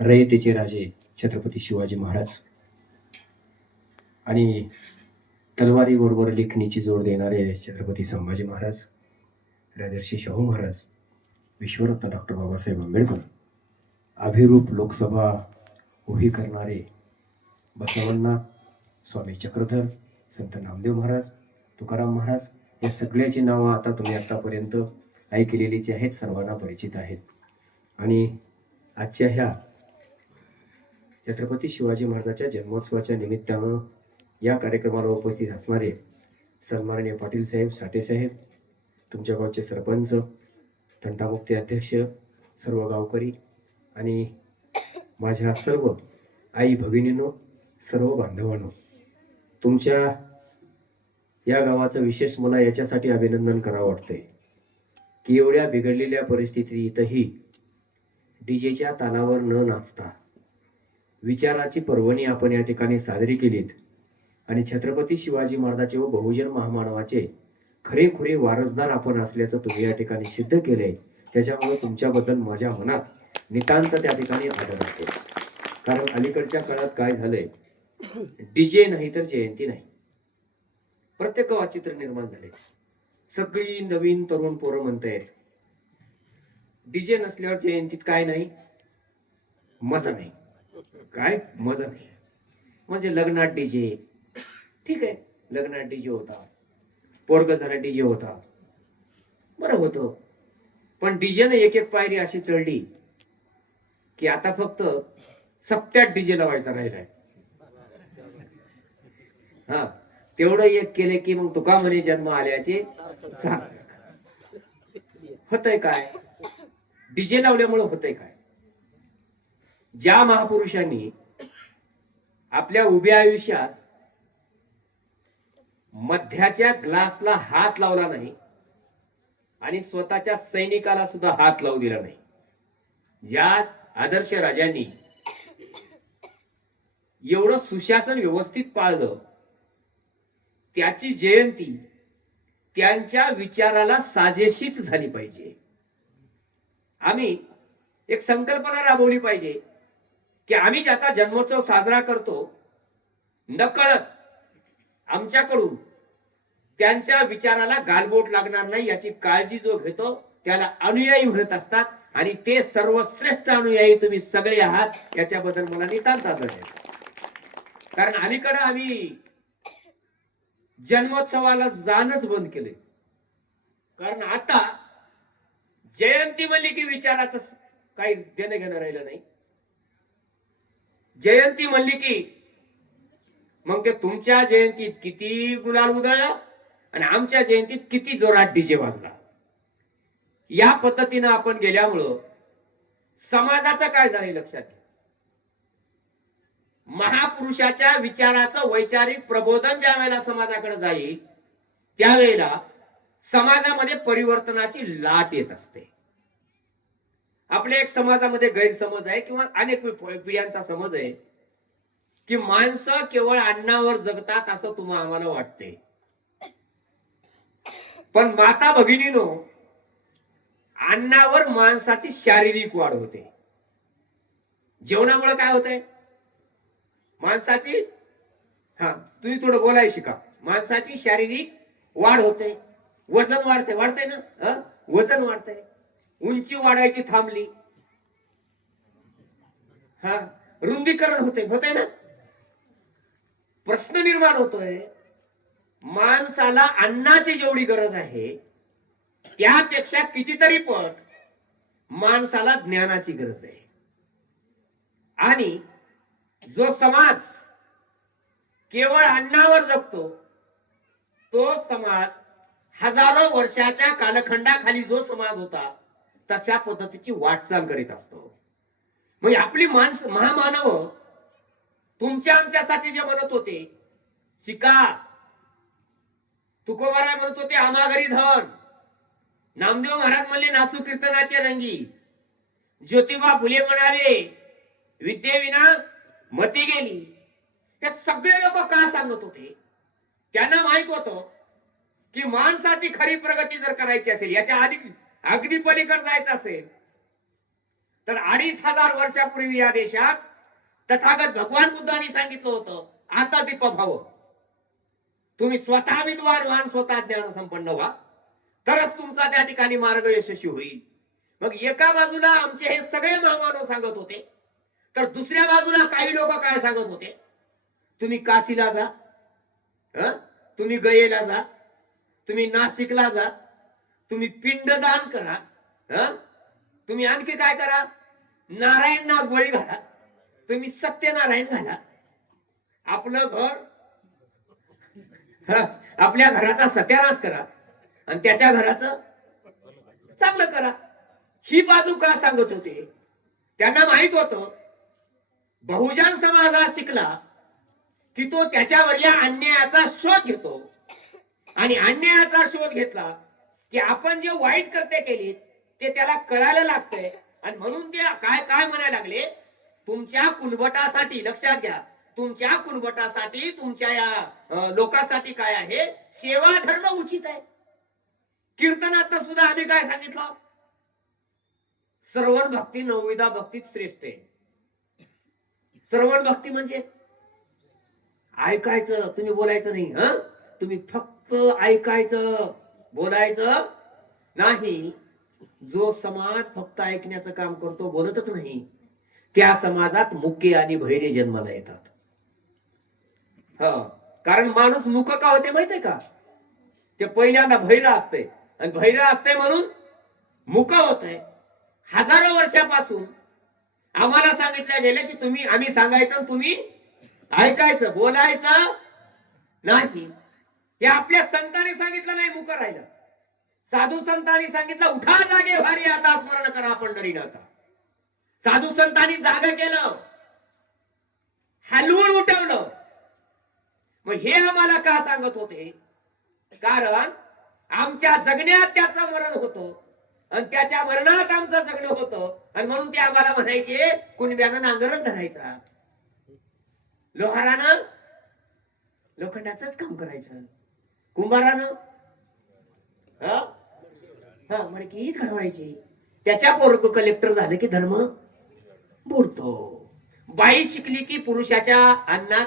रयतेचे राजे छत्रपती शिवाजी महाराज आणि तलवारीबरोबर लेखणीची जोड देणारे छत्रपती संभाजी महाराज, राजर्षी शाहू महाराज, विश्वरत्न डॉक्टर बाबासाहेब आंबेडकर, अभिरूप लोकसभा उभी करणारे बसवण्णा, स्वामी चक्रधर, संत नामदेव महाराज, तुकाराम महाराज, या सगळ्याची नावं आता तुम्ही आतापर्यंत ऐकलेलीच आहेत, सर्वांना परिचित आहेत. आणि आजच्या ह्या छत्रपती शिवाजी महाराजांच्या जन्मोत्सवाच्या निमित्तानं या कार्यक्रमाला उपस्थित असणारे सन्माननीय पाटील साहेब, साठे साहेब, तुमच्या गावचे सरपंच, तंटामुक्ती अध्यक्ष, सर्व गावकरी आणि माझ्या सर्व आई भगिनींनो, सर्व बांधवांनो, तुमच्या या गावाचं विशेष मला याच्यासाठी अभिनंदन करावं वाटतंय की एवढ्या बिघडलेल्या परिस्थितीतही डीजेच्या तालावर न नाचता विचाराची पर्वणी आपण या ठिकाणी साजरी केलीत आणि छत्रपती शिवाजी महाराजांचे व बहुजन महामानवाचे खरेखुरे वारसदार आपण असल्याचं तुम्ही या ठिकाणी सिद्ध केलंय. त्याच्यामुळे तुमच्याबद्दल माझ्या मनात नितांत त्या ठिकाणी आदर असतो. कारण अलीकडच्या काळात काय झालंय, डीजे नाही तर जयंती नाही, प्रत्येक गावात चित्र निर्माण झाले. सगळी नवीन तरुण पोरं म्हणतायत डीजे नसल्यावर जयंतीत काय नाही, मजा नाही. काय मजा नाही म्हणजे लग्नात डीजे, ठीक आहे, लग्नात डीजे होता, पोरग झाला डीजे होता, बरं होतं. पण डीजेने एक एक पायरी अशी चढली की आता फक्त सप्त्यात डीजे लावायचा राहिलाय. हा, तेवढं एक केले की मग तुका म्हणे जन्म आल्याचे होतय काय, डीजे लावल्यामुळे होतय काय. ज्या महापुरुषांनी आपल्या उभ्या आयुष्यात मध्याच्या ग्लासला हात लावला नाही आणि स्वतःच्या सैनिकाला सुद्धा हात लावू दिला नाही, ज्या आदर्श राजांनी एवढं सुशासन व्यवस्थित पाळलं, त्याची जयंती त्यांच्या विचाराला साजेशीच झाली पाहिजे. आम्ही एक संकल्पना राबवली पाहिजे की आम्ही ज्याचा जन्मोत्सव साजरा करतो, नकळत आमच्याकडून त्यांच्या विचाराला गालबोट लागणार नाही याची काळजी जो घेतो त्याला अनुयायी म्हणत असतात. आणि ते सर्वश्रेष्ठ अनुयायी तुम्ही सगळे आहात, याच्याबद्दल मला नितांत आदर आहे. कारण अलीकडे आम्ही जन्मोत्सवाला जाणंच बंद केले. कारण आता जयंती म्हणली की विचाराचं काही देणं घेणं राहिलं नाही. जयंती म्हणली की मग ते तुमच्या जयंतीत किती गुलाल उधळला आणि आमच्या जयंतीत किती जोरात डीजे वाजला, या पद्धतीनं आपण गेल्यामुळं समाजाचं काय झालं लक्षात घ्या. महापुरुषाच्या विचाराचं वैचारिक प्रबोधन ज्या वेळेला समाजाकडे जाईल, त्यावेळेला समाजामध्ये परिवर्तनाची लाट येत असते. आपल्या एक समाजामध्ये गैरसमज आहे किंवा अनेक पिढ्यांचा समज आहे की माणसं केवळ अन्नावर जगतात असं तुम्हाला आम्हाला वाटते. पण माता भगिनीनो, अन्नावर माणसाची शारीरिक वाढ होते. जेवणामुळे काय होतंय माणसाची, हा तुम्ही थोडं बोलाय शिका, माणसाची शारीरिक वाढ होते, वजन वाढते, वाढतंय ना, वजन वाढतंय, उंची वाढायची थांबली, हा रुंदीकरण होते ना. प्रश्न निर्माण होतोय, माणसाला अन्नाची जेवढी गरज आहे त्यापेक्षा कितीतरी पट माणसाला ज्ञानाची गरज आहे. आणि जो समाज केवळ अन्नावर जगतो, तो समाज हजारो वर्षाच्या कालखंडाखाली जो समाज होता तशा पद्धतीची वाटचाल करीत असतो. म्हणजे आपली माणसं महामानव तुमच्या आमच्यासाठी जे म्हणत होते शिका, तुकोबाराय म्हणत होते आम्हा घरी धन, नामदेव महाराज म्हणले नाचू कीर्तनाचे रंगी, ज्योतिबा फुले म्हणाले विद्येविना मती गेली. हे सगळे लोक का सांगत होते? त्यांना माहित होतं की माणसाची खरी प्रगती जर करायची असेल, याच्या आधी अगदी पलीकडे जायचं असेल तर 2500 वर्षापूर्वी या देशात तथागत भगवान बुद्धांनी सांगितलं होतं, आता दीप भाव, तुम्ही स्वतः विद्वान व्हा, स्वतः ज्ञान संपन्न व्हा, तरच तुमचा त्या ठिकाणी मार्ग यशस्वी होईल. मग एका बाजूला आमचे हे सगळे महामानव सांगत होते, तर दुसऱ्या बाजूला काही लोक काय सांगत होते, तुम्ही काशीला जा, तुम्ही गयेला जा, तुम्ही नाशिकला जा, तुम्ही पिंडदान करा, तुम्ही आणखी काय करा, नारायण नाग बळी घाला, तुम्ही सत्यनारायण घाला, आपलं घर, आपल्या घराचा सत्यानाश करा आणि त्याच्या घराचं चांगलं करा. ही बाजू का सांगत होते? त्यांना माहित होतं बहुजन समाज शिकला की तो त्याच्यावरल्या अन्यायाचा शोध घेतो, आणि अन्यायाचा शोध घेतला की आपण जे वाईट कृत्य केली ते त्याला कळायला लागतंय, आणि म्हणून ते काय काय म्हणायला लागले, तुमच्या कुणबटासाठी, लक्षात घ्या, तुमच्या कुणबटासाठी, तुमच्या या लोकांसाठी काय आहे, सेवा धर्म उचित आहे. कीर्तनात सुद्धा आम्ही काय सांगितलं, श्रवण भक्ती नवविधा भक्तीत श्रेष्ठ आहे. श्रवण भक्ती म्हणजे ऐकायचं, तुम्ही बोलायचं नाही, तुम्ही फक्त ऐकायचं, बोलायचं नाही. जो समाज फक्त ऐकण्याचं काम करतो, बोलतच नाही, त्या समाजात मुके आणि भैरे जन्माला येतात. कारण माणूस मुक का होते माहितीये का? ते पहिल्यांदा भैर असते, आणि भैर असते म्हणून मुक होतंय. हजारो वर्षापासून आम्हाला सांगितलं गेलं की तुम्ही, आम्ही सांगायचं तुम्ही ऐकायचं, बोलायचं नाही. हे आपल्या संतांनी सांगितलं नाही मुक राहिलं. साधू संतांनी सांगितलं उठा जागे भारी, आता स्मरण करा पंढरीनाथा. साधू संतांनी जाग केलं, हलवून उठवलं. मग हे आम्हाला का सांगत होते? कारण आमच्या जगण्यात त्याचं मरण होतं, आणि त्याच्या मरणात आमचं जगणं होतं, आणि म्हणून ते आम्हाला म्हणायचे कुणब्यानं नांगरच धरायचा, लोहारानं लोखंडाचंच काम करायचं, कुंभारानं मडकीच घडवायची. त्याच्या पोरग कलेक्टर झालं की धर्म बुडतो. बाई शिकली की पुरुषाच्या अन्नात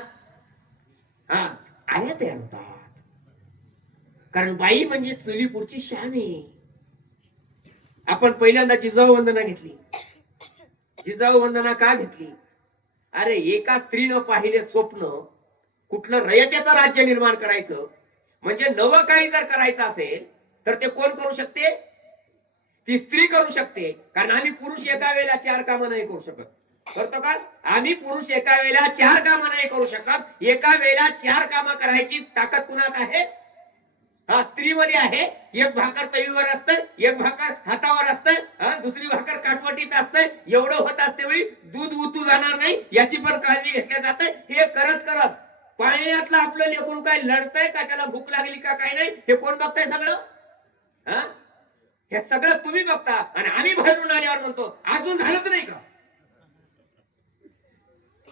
आया तयार होतात, कारण बाई म्हणजे चुली पुढची शान आहे. आपण पहिल्यांदा जिजाऊ वंदना घेतली. जिजाऊ वंदना का घेतली? अरे एका स्त्रीनं पाहिले स्वप्न, कुठलं रयतेचं राज्य निर्माण करायचं, म्हणजे नवं काही जर करायचं असेल तर ते कोण करू शकते? ती स्त्री करू शकते. कारण आम्ही पुरुष एका वेळेला 4 कामं नाही करू शकत, करतो का? आम्ही पुरुष एका वेळेला 4 कामं नाही करू शकत. एका वेळेला 4 कामं करायची ताकद कुणात आहे? स्त्रीमध्ये आहे. एक भाकर तवीवर असते, एक भाकर हातावर असते, दुसरी भाकर काटवटीत असते. एवढं होत असते वेळी दूध उतू जाणार नाही याची पण काळजी घेतल्या जाते. हे करत करत पाण्यातलं आपलं लेकरू काय लढतंय का, त्याला भूक लागली का काय नाही, हे कोण बघताय सगळं? हे सगळं तुम्ही बघता, आणि आम्ही बाहेरून आल्यावर म्हणतो अजून झालंच नाही का?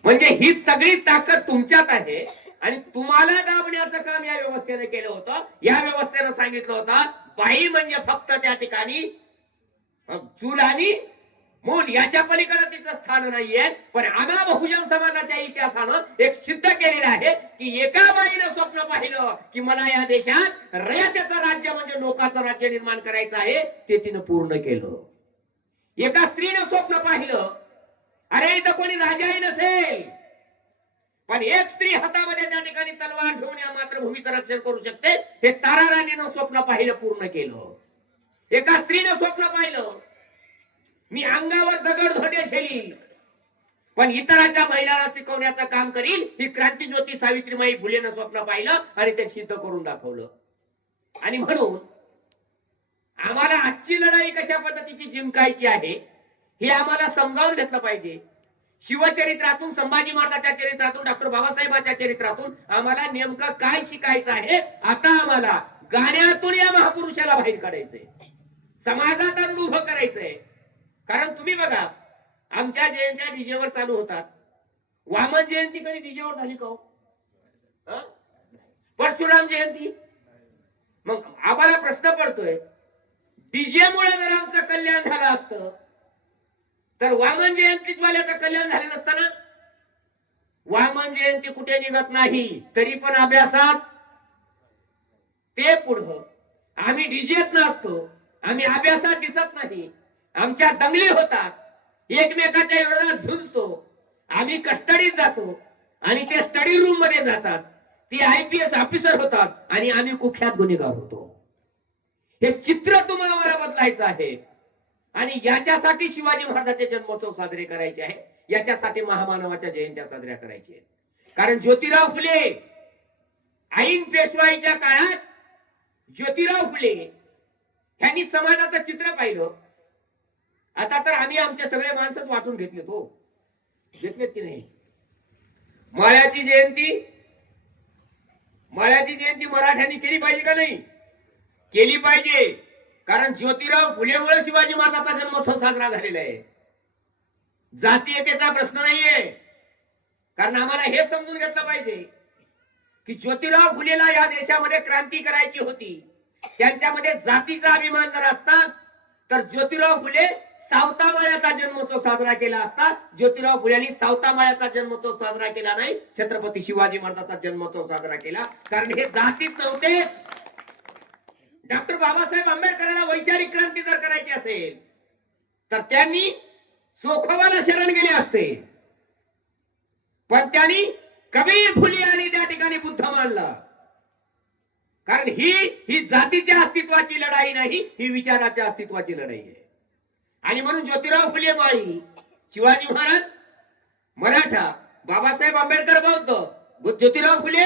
म्हणजे ही सगळी ताकद तुमच्यात आहे, आणि तुम्हाला दाबण्याचं काम या व्यवस्थेने केलं होतं. या व्यवस्थेनं सांगितलं होतं बाई म्हणजे फक्त त्या ठिकाणी चूल आणि मूल, याच्या पलीकडे तिचं स्थान नाहीये. पण आम्हा बहुजन समाजाच्या इतिहासानं एक सिद्ध केलेलं आहे की एका बाईनं स्वप्न पाहिलं की मला या देशात रयतेचं राज्य म्हणजे लोकांचं राज्य निर्माण करायचं आहे, ते तिनं पूर्ण केलं. एका स्त्रीनं स्वप्न पाहिलं, अरे इथं कोणी राजाही नसेल, पण एक स्त्री हातामध्ये त्या ठिकाणी तलवार घेऊन या मातृभूमीचं रक्षण करू शकते, हे तारा राणीनं स्वप्न पाहिलं, पूर्ण केलं. एका स्त्रीनं स्वप्न पाहिलं, मी अंगावर दगड धोंडे झेलील पण इतरांच्या महिलांना शिकवण्याचं काम करील, ही क्रांतीज्योती सावित्रीबाई फुलेनं स्वप्न पाहिलं आणि ते सिद्ध करून दाखवलं. आणि म्हणून आम्हाला आजची लढाई कशा पद्धतीची जिंकायची आहे हे आम्हाला समजावून घेतलं पाहिजे. शिवचरित्रातून, संभाजी महाराजांच्या चरित्रातून, डॉक्टर बाबासाहेबांच्या चरित्रातून आम्हाला नेमकं काय शिकायचं आहे. आता आम्हाला गाण्यातून या महापुरुषाला बाहेर काढायचंय, समाजात आणून उभं करायचंय. कारण तुम्ही बघा, आमच्या जयंत्या डीजेवर चालू होतात. वामन जयंती कधी डीजेवर झाली का? परशुराम जयंती. मग आम्हाला प्रश्न पडतोय, डीजे मुळे जर आमचं कल्याण झालं असतं तर वामन जयंतीच वाल्याचं कल्याण झालं नसताना, वामन जयंती कुठे निघत नाही तरी पण अभ्यासात ते पुढं. आम्ही डीजेत नसतो, आम्ही अभ्यासात दिसत नाही, आमच्या दंगली होतात, एकमेकाच्या विरोधात झुंजतो, आम्ही कस्टडीत जातो आणि ते स्टडी रूम मध्ये जातात, ती IPS ऑफिसर होतात आणि आम्ही कुख्यात गुन्हेगार होतो. हे चित्र तुम्हाला बदलायचं आहे आणि याच्यासाठी शिवाजी महाराजांचे जन्मोत्सव साजरे करायचे आहे, याच्यासाठी महामानवाच्या जयंत्या साजऱ्या करायच्या आहेत. कारण ज्योतिराव फुले ऐन पेशवाईच्या काळात ज्योतिराव फुले यांनी समाजाचं चित्र पाहिलं. आता तर आम्ही आमचे सगळे माणसंच वाटून घेतलेत हो, घेतलेत की नाही. माळ्याची जयंती मराठ्यांनी केली पाहिजे का नाही? केली पाहिजे. कारण ज्योतिराव फुलेमुळे शिवाजी महाराजांचा जन्मोत्सव साजरा झालेला आहे. जातीयतेचा प्रश्न नाहीये. कारण आम्हाला हे समजून घेतलं पाहिजे की ज्योतिराव फुलेला या देशामध्ये क्रांती करायची होती. त्यांच्यामध्ये जातीचा अभिमान जर असता तर ज्योतिराव फुले सावतामाळ्याचा जन्मोत्सव साजरा केला असता. ज्योतिराव फुलेंनी सावतामाळ्याचा जन्मोत्सव साजरा केला नाही, छत्रपती शिवाजी महाराजांचा जन्मोत्सव साजरा केला. कारण हे जातीत नव्हतेच. डॉक्टर बाबासाहेब आंबेडकरांना वैचारिक क्रांती जर करायची असेल तर त्यांनी चोखोबाला शरण गेले असते, पण त्यांनी कबीर फुले आणि त्या ठिकाणी बुद्ध मानला. कारण ही जातीच्या अस्तित्वाची लढाई नाही, ही विचाराच्या अस्तित्वाची लढाई आहे. आणि म्हणून ज्योतिराव फुले माळी, शिवाजी महाराज मराठा, बाबासाहेब आंबेडकर बौद्ध, ज्योतिराव फुले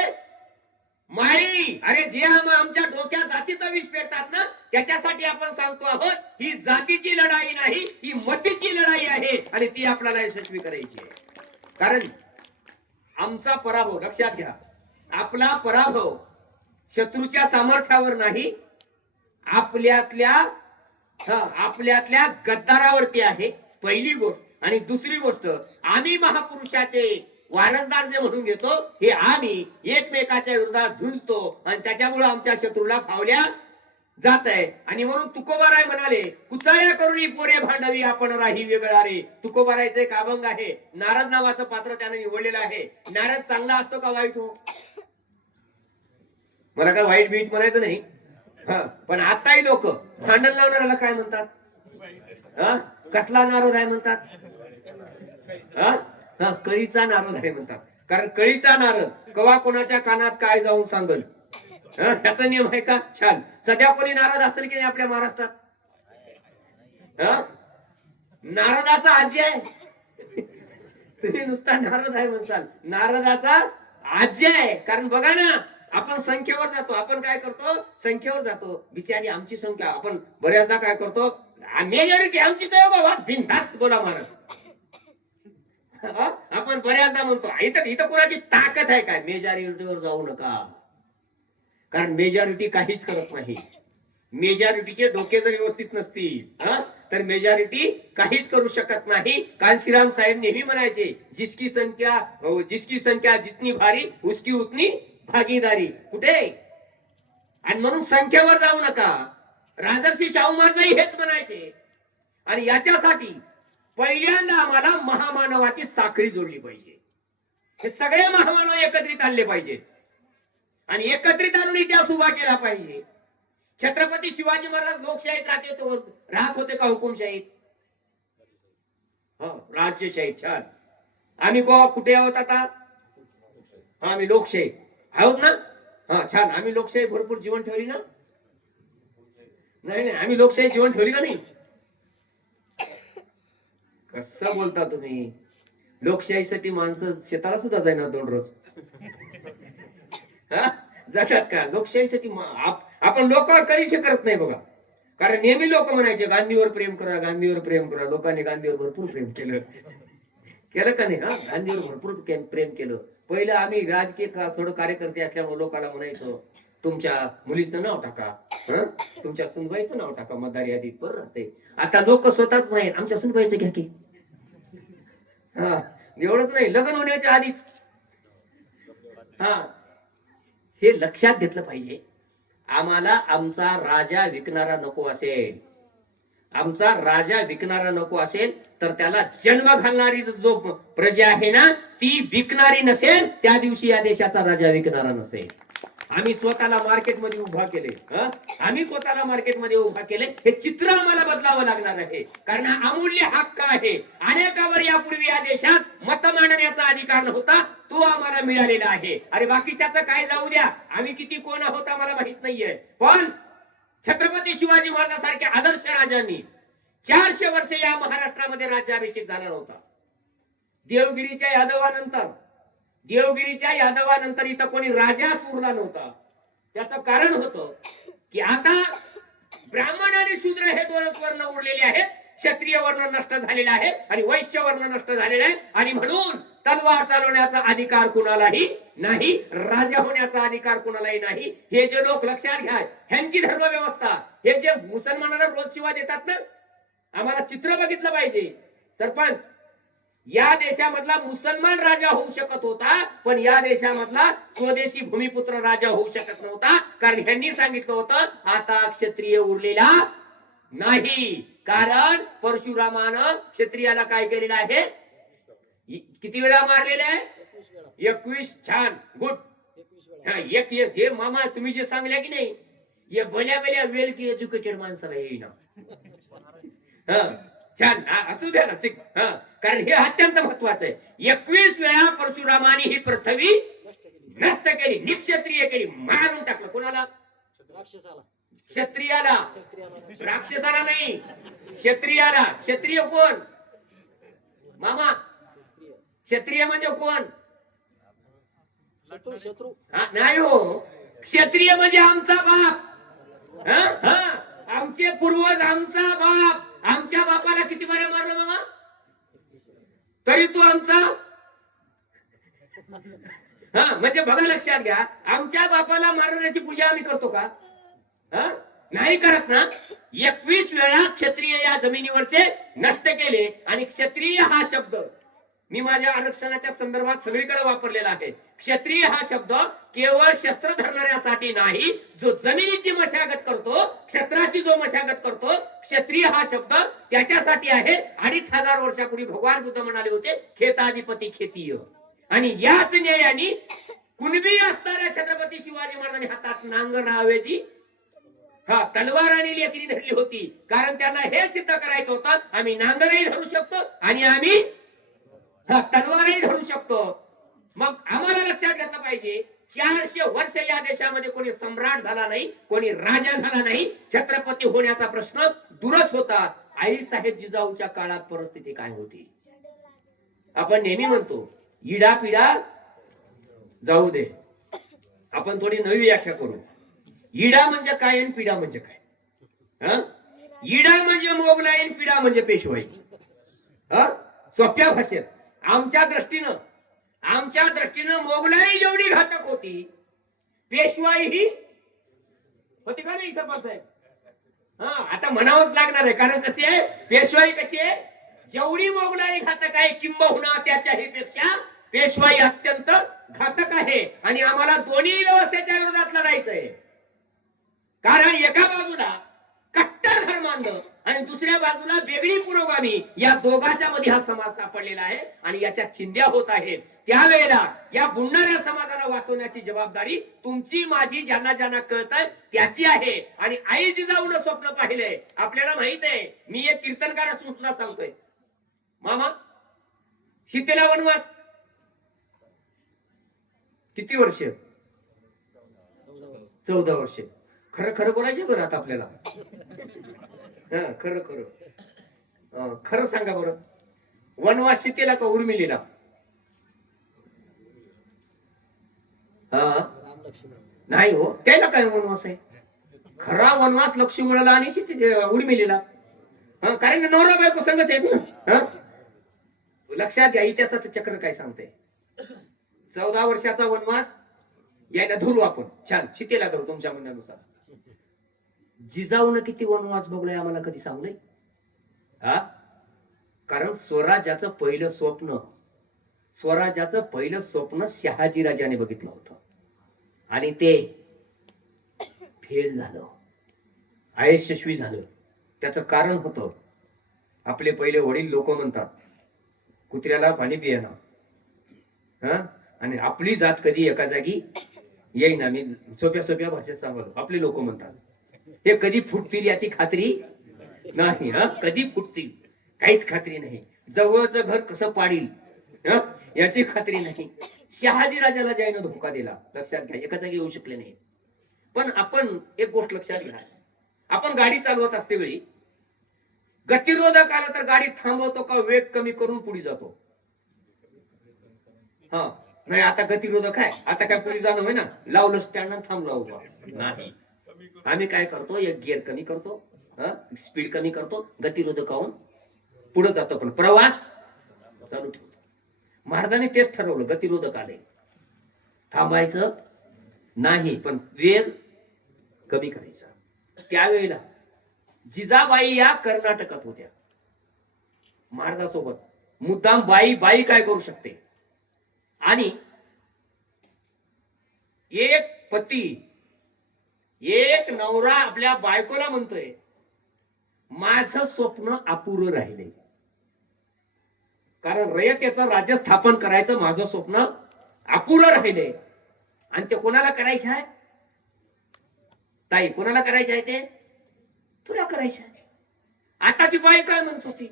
माळी. अरे जे आमच्या डोक्यात जातीचं विष पेरतात ना, त्याच्यासाठी आपण सांगतो आहोत ही जातीची लढाई नाही, ही मतीची लढाई आहे आणि ती आपल्याला यशस्वी करायची आहे. कारण आमचा पराभव, लक्षात घ्या, आपला पराभव शत्रूच्या सामर्थ्यावर नाही, आपल्यातल्या गद्दारावरती आहे, पहिली गोष्ट. आणि दुसरी गोष्ट, आम्ही महापुरुषाचे वारसदार जे म्हणून घेतो, हे आम्ही एकमेकाच्या विरोधात झुंजतो आणि त्याच्यामुळे आमच्या शत्रूला फावल्या जात आहे. आणि म्हणून तुकोबाराय म्हणाले, कुचाळ्या करुणी पोरे भांडवी आपण राही वेगळा रे. तुकोबारायचं एक अभंग आहे. नारद नावाचं पात्र त्याने निवडलेलं आहे. नारद चांगला असतो का वाईट हो? मला काय वाईट बीट म्हणायचं नाही, पण आताही लोक भांडण लावणाऱ्याला काय म्हणतात? कसला नारद आहे म्हणतात? कळीचा नारद आहे म्हणतात. कारण कळीचा नारद कवा कोणाच्या कानात काय जाऊन सांगल ह्याचा नियम आहे का? छान. सध्या कोणी नारद असेल की नाही आपल्या महाराष्ट्रात? नारदाचा आजी आहे. तुम्ही नुसता नारद आहे म्हणसाल, नारदाचा आजी आहे. कारण बघा ना, आपण संख्येवर जातो. आपण काय करतो? संख्येवर जातो. बिचारी आमची संख्या, आपण बऱ्याचदा काय करतो? मेजॉरिटी आमचीच आहे बाबा, बिनधास्त बोला महाराज. आपण बऱ्याचदा म्हणतो इथं कोणाची ताकद आहे काय? मेजॉरिटीवर जाऊ नका. कारण मेजॉरिटी काहीच करत नाही. मेजॉरिटीचे डोके जर व्यवस्थित नसतील तर मेजॉरिटी काहीच करू शकत नाही. कारण श्रीराम साहेब नेहमी म्हणायचे, जिसकी संख्या जितनी भारी उसकी उतनी भागीदारी. कुठे? आणि म्हणून संख्येवर जाऊ नका. राजर्षी शाहू महाराजही हेच म्हणायचे. आणि याच्यासाठी पहिल्यांदा आम्हाला महामानवाची साखळी जोडली पाहिजे. हे सगळे महामानव एकत्रित आणले पाहिजे आणि एकत्रित आणून इतिहास उभा केला पाहिजे. छत्रपती शिवाजी महाराज लोकशाहीत राहत होते का हुकुमशाहीत? राज्यशाहीत. छान. आम्ही कुठे आहोत आता? आम्ही लोकशाही आहोत ना. छान. आम्ही लोकशाही भरपूर जीवन ठेवली ना? नाही, आम्ही लोकशाही जीवन ठेवली का नाही? कसं बोलता तुम्ही? लोकशाहीसाठी माणसं शेताला सुद्धा जाईना 2 रोज. जातात का? लोकशाहीसाठी आपण लोकांवर कधीच करत नाही बघा. कारण नेहमी लोक म्हणायचे गांधीवर प्रेम करा, गांधीवर प्रेम करा. लोकांनी गांधीवर भरपूर प्रेम केलं का नाही? गांधीवर भरपूर प्रेम केलं. पहिलं आम्ही राजकीय थोडं कार्यकर्ते असल्यामुळे लोकांना म्हणायचो, तुमच्या मुलीचं नाव टाका, तुमच्या सुनबाईचं नाव टाका मतदार यादीत, बरं राहते. आता लोक स्वतःच नाही, आमच्या सुनबाईचं घ्या की. एवढंच नाही, लग्न होण्याच्या आधीच. हे लक्षात घेतलं पाहिजे. आम्हाला आमचा राजा विकणारा नको असेल. आमचा राजा विकणारा नको असेल तर त्याला जन्म घालणारी जो प्रजा आहे ना ती विकणारी नसेल, त्या दिवशी या देशाचा राजा विकणारा नसेल. आम्ही स्वतःला मार्केटमध्ये उभा केले. आम्ही स्वतःला मार्केटमध्ये उभा केले. हे चित्र आम्हाला बदलावं लागणार आहे, कारण हा अमूल्य हक्क आहे. अनेकावर यापूर्वी या देशात मत मांडण्याचा अधिकार नव्हता, तो आम्हाला मिळालेला आहे. अरे बाकीच्याच काय जाऊ द्या, आम्ही किती कोण आहोत आम्हाला माहित नाहीये, पण छत्रपती शिवाजी महाराजांसारख्या आदर्श राजांनी 400 वर्ष या महाराष्ट्रामध्ये राज्याभिषेक झाला नव्हता. देवगिरीच्या यादवानंतर इथं कोणी राजाच उरला नव्हता. त्याचं कारण होतं की आता ब्राह्मण आणि शूद्र हे दोनच वर्ण उरलेले आहेत. क्षत्रिय वर्ण नष्ट झालेला आहे आणि वैश्य वर्ण नष्ट झालेला आहे, आणि म्हणून तलवार चालवण्याचा अधिकार कुणालाही नाही, राजा होण्याचा अधिकार कुणालाही नाही. हे जे लोक लक्षात घ्या, ह्यांची धर्मव्यवस्था, हे जे मुसलमानांना रोज शिवा देतात ना, आम्हाला चित्र बघितलं पाहिजे. सरपंच, या देशामधला मुसलमान राजा होऊ शकत होता, पण या देशामधला स्वदेशी भूमिपुत्र राजा होऊ शकत नव्हता, कारण ह्यांनी सांगितलं होतं आता क्षत्रिय उरलेला नाही. कारण परशुरामानं क्षत्रियाला काय केलेलं आहे, किती वेळा मारलेला आहे, 21. छान, गुड. एक हे मामा तुम्ही जे सांगल्या की नाही, हे भल्या भल्या वेल की एज्युकेटेड माणसाला येईना. छान, असू द्या ना. कारण हे अत्यंत महत्वाचं आहे. 21 वेळा परशुरामाने ही पृथ्वी नष्ट केली, निक्षत्रिय केली, मारून टाकलं. कोणाला? क्षत्रियाला. राक्षसाला नाही, क्षत्रियाला. क्षत्रिय कोण मामा? क्षत्रिय म्हणजे कोण? नाही हो, क्षत्रिय म्हणजे आमचा बाप. आमचे पूर्वज, आमचा बाप. आमच्या बापाला किती बारे मारलं मामा, तरी तू आमचा. म्हणजे बघा, लक्षात घ्या, आमच्या बापाला मारण्याची पूजा आम्ही करतो का? नाही करत ना. 21 वेळा क्षत्रिय या जमिनीवरचे नष्ट केले. आणि क्षत्रिय हा शब्द मी माझ्या आरक्षणाच्या संदर्भात सगळीकडे वापरलेला आहे. क्षत्रिय हा शब्द केवळ शस्त्र धरणाऱ्यासाठी नाही, जो जमिनीची मशागत करतो, क्षत्राची जो मशागत करतो, क्षत्रिय हा शब्द त्याच्यासाठी आहे. 2500 वर्षापूर्वी भगवान बुद्ध म्हणाले होते, खेताधिपती खेतीय. आणि याच न्यायाने कुणबी असणाऱ्या छत्रपती शिवाजी महाराजांनी हातात नांगराऐवजी तलवार आणि लेखणी धरली होती, कारण त्यांना हे सिद्ध करायचं होतं, आम्ही नांगरही धरू शकतो आणि आम्ही तलवारही धरू शकतो. मग आम्हाला लक्षात घेतलं पाहिजे, 400 वर्ष या देशामध्ये कोणी सम्राट झाला नाही, कोणी राजा झाला नाही. छत्रपती होण्याचा प्रश्न दूरच होता. आई साहेब जिजाऊच्या काळात परिस्थिती काय होती? आपण नेहमी म्हणतो इडा पिडा जाऊ दे, आपण थोडी नवी व्याख्या करू. इडा म्हणजे काय आणि पिढा म्हणजे काय? इडा म्हणजे मोगलाई, पिढा म्हणजे पेशवाई. सोप्या भाषेत आमच्या दृष्टीनं मोगलाई जेवढी घातक होती, पेशवाई ही होती का नाही इथं साहेब? आता म्हणावंच लागणार आहे, कारण कशी आहे पेशवाई, कशी आहे, जेवढी मोगलाई घातक आहे किंबहुना त्याच्याही पेक्षा पेशवाई अत्यंत घातक आहे. आणि आम्हाला दोन्ही व्यवस्थेच्या विरोधात लढायचंय, कारण एका बाजूला कट्टर धर्मांध आणि दुसऱ्या बाजूला वेगळी पुरोगामी, या दोघांच्या मध्ये हा समाज सापडलेला आहे आणि याच्या चिंध्या होत आहेत. त्यावेळेला या बुडणाऱ्या समाजाला वाचवण्याची जबाबदारी तुमची, माझी, ज्यांना ज्यांना कळतंय त्याची आहे. आणि आई जिजाऊनं स्वप्न पाहिलंय, आपल्याला माहित आहे. मी एक कीर्तनकार असून सुद्धा सांगतोय, मामा सीतेला वनवास किती वर्ष? 14 वर्ष. खरं खरं बोलायचे बरं आता आपल्याला. खरं सांगा बरं, वनवास सीतेला का उर्मिलीला? नाही हो, त्याला काय वनवास आहे? खरा वनवास लक्ष्मणाला आणि उर्मिलीला. कारण नवरा बायको संगच आहेत ना. लक्षात घ्या, इतिहासाचं चक्र काय सांगतंय. 14 वर्षाचा वनवास यायला धरू आपण, छान, सीतेला धरू तुमच्या म्हणण्यानुसार. जिजाऊनं किती वनवास भोगलाय आम्हाला कधी सांगलंय? कारण स्वराज्याचं पहिलं स्वप्न शहाजी राजाने बघितलं होतं आणि ते फेल झालं, अयशस्वी झालं. त्याचं कारण होतं, आपले पहिले वडील लोक म्हणतात कुत्र्याला पाणी पियाना, हा, आणि आपली जात कधी एका जागी येईना. मी सोप्या सोप्या भाषेत सांगतो, आपले लोक म्हणतात हे कधी फुटतील याची खात्री नाही. हा, कधी फुटतील काहीच खात्री नाही. जवळचं घर कसं पाडील याची खात्री नाही. शहाजी राजाला ज्यानं धोका दिला, लक्षात घ्या, एका जागी येऊ शकले नाही. पण आपण एक गोष्ट लक्षात घ्या, आपण गाडी चालवत असते वेळी गतिरोधक आला तर गाडी थांबवतो का वेग कमी करून पुढे जातो? हा, नाही आता गतिरोधक आहे, आता काय पुढे जाणं होय ना, लावलं स्टँड थांबला उभा नाही. आम्ही काय करतो, एक गिअर कमी करतो, स्पीड कमी करतो, गतिरोधक होऊन पुढे जातो, पण प्रवास चालू ठेवतो. महाराजांनी तेच ठरवलं, गतिरोधक आले थांबायचं नाही, पण वेग कमी करायचा. त्यावेळेला जिजाबाई या कर्नाटकात होत्या महाराजासोबत. मुद्दाम बाई बाई काय करू शकते, आणि एक पती एक नवरा आपल्या बायकोला म्हणतोय माझं स्वप्न अपुरं राहिले, कारण रयतेचं राज्य स्थापन करायचं माझं स्वप्न अपुरं राहिले. आणि ते कोणाला करायचं आहे ताई, कोणाला करायचं आहे ते? तुला करायचं आहे. आताची बाई काय म्हणत होती,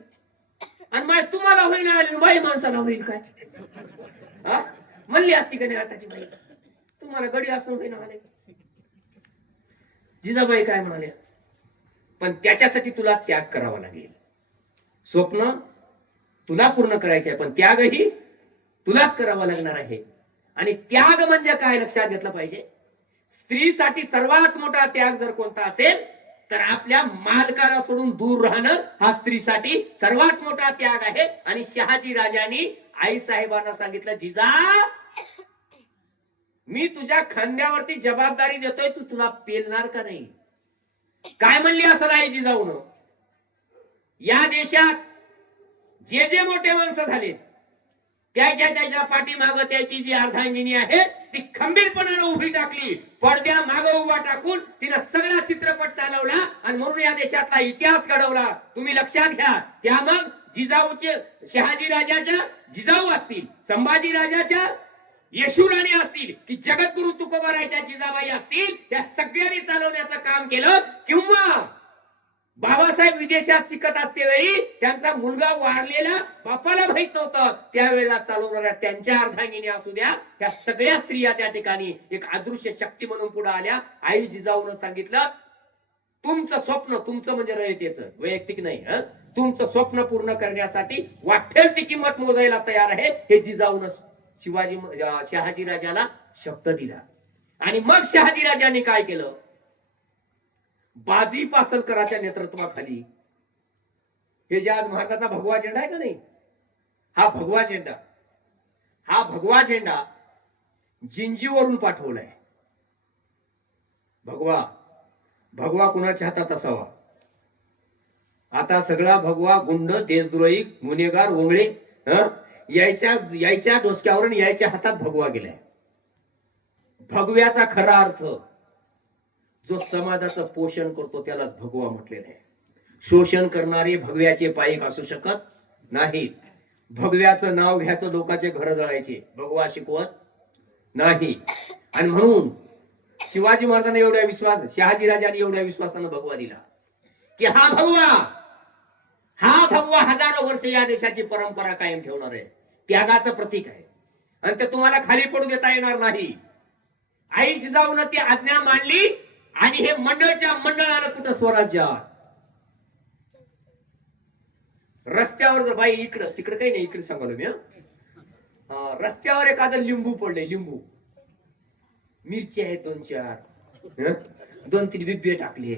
आणि माय तुम्हाला होईल आली, बाई माणसाला होईल काय? म्हणली असती का नाही आताची बाई, तुम्हाला गडी असून होईना आले. जिजाबाई काय म्हणाल्या, पण त्याच्यासाठी तुला त्याग करावा लागेल. स्वप्न तुला पूर्ण करायचे आहे, पण त्यागही तुलाच करावा लागणार आहे. आणि त्याग म्हणजे काय लक्षात घेतलं पाहिजे. स्त्रीसाठी सर्वात मोठा त्याग जर कोणता असेल तर आपल्या मालकाला सोडून दूर राहणं हा स्त्रीसाठी सर्वात मोठा त्याग आहे. आणि शहाजी राजांनी आई साहेबांना सांगितलं, जिजा मी तुझ्या खांद्यावरती जबाबदारी देतोय, तू तुला पेलणार का नाही? काय म्हणली असं नाही जिजाऊन, या देशात जे जे मोठे माणसं झाले त्याच्या पाठीमाग त्याची जी अर्धांगिनी आहे ती खंबीरपणाने उभी टाकली, पडद्या माग उभा टाकून तिने सगळा चित्रपट चालवला आणि म्हणून या देशातला इतिहास घडवला. तुम्ही लक्षात घ्या, त्या मग जिजाऊचे शहाजी राजाच्या जिजाऊ असतील, संभाजी राजाच्या येशूराणी असतील, की जगद्गुरु तुकोबारायच्या जिजाबाई असतील, त्या सगळ्यांनी चालवण्याचं काम केलं. किंवा बाबासाहेब विदेशात शिकत असते वेळी त्यांचा मुलगा वारलेला बापाला माहित नव्हतं, त्यावेळेला चालवणाऱ्या त्यांच्या अर्धांगिनी असू द्या, त्या सगळ्या स्त्रिया त्या ठिकाणी एक अदृश्य शक्ती म्हणून पुढे आल्या. आई जिजाऊनं सांगितलं, तुमचं स्वप्न, तुमचं म्हणजे रयतेचं वैयक्तिक नाही, तुमचं स्वप्न पूर्ण करण्यासाठी वाटेल ती किंमत मोजायला तयार आहे, हे जिजाऊनं शहाजी राजाला शब्द दिला. आणि मग शहाजी राजांनी काय केलं, बाजी पासलकरांच्या नेतृत्वाखाली, हे जे आज महाराजाचा भगवा झेंडा आहे का नाही, हा भगवा झेंडा जिंजीवरून पाठवलाय. भगवा कुणाच्या हातात असावा? आता सगळा भगवा गुंड, देशद्रोही, गुन्हेगार, ओंगळे यायच्या डोसक्यावरून यायच्या हातात भगवा गेलाय. भगव्याचा खरा अर्थ जो समाजाचं पोषण करतो त्यालाच भगवा म्हटलेलं आहे. शोषण करणारे भगव्याचे पाईक असू शकत नाहीत. भगव्याचं नाव घ्यायचं, लोकांचे घर जळायचे, भगवा शिकवत नाही. आणि म्हणून शिवाजी महाराजांना एवढ्या विश्वास, शहाजी राजांनी एवढ्या विश्वासानं भगवा दिला की हा भगवा हजारो वर्ष या देशाची परंपरा कायम ठेवणार आहे, त्यागाचं प्रतीक आहे. आणि ते तुम्हाला खाली पडू देता येणार नाही. आई जिजाऊन ती आज्ञा मांडली आणि हे मंडळाला कुठं स्वराज्य. रस्त्यावर जर बाई इकडं तिकडं काही नाही, इकडे सांगालो मी, रस्त्यावर एखादं लिंबू पडले, लिंबू, मिरची आहेत 2-4, 2-3 बिब्बे टाकले,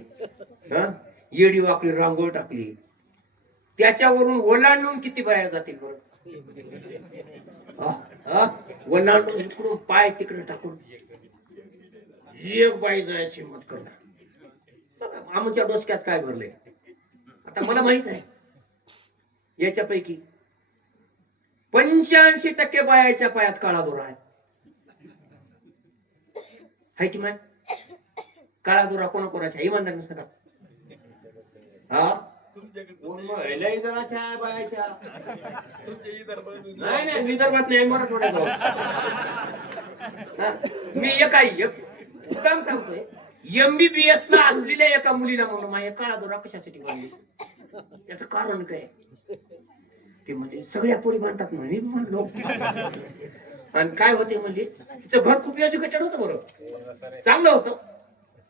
येडी वाकडी रांगोळ टाकली, त्याच्यावरून ओलांडून किती बाया जातील बरं? ओलांडून इकडून पाय तिकडे टाकून एक बाई जायची हिंमत करणार. आमच्या डोसक्यात काय भरलंय आता मला माहित आहे. याच्यापैकी 85% बायाच्या पायात काळा दोरा आहे की माय? काळा दोरा कोणाकोणाच्या? इमानदारीने सांगा. हा कोण महिला जणाच्या बायाच्या नाही नाही विदर्भात नाही मराठवाड्यात जाऊ. हा, मी एक काम सांगतोय. MBBS ला असलेल्या एका मुलीला म्हणून माझ्या काळा दोरा कशासाठी बांधलीस त्याचं कारण काय ते म्हणजे सगळ्या पोरी बांधतात म्हणून मी म्हणलो. आणि काय होते म्हणजे तिचं घर खूप एज्युकेटेड होतं बरं चांगलं होतं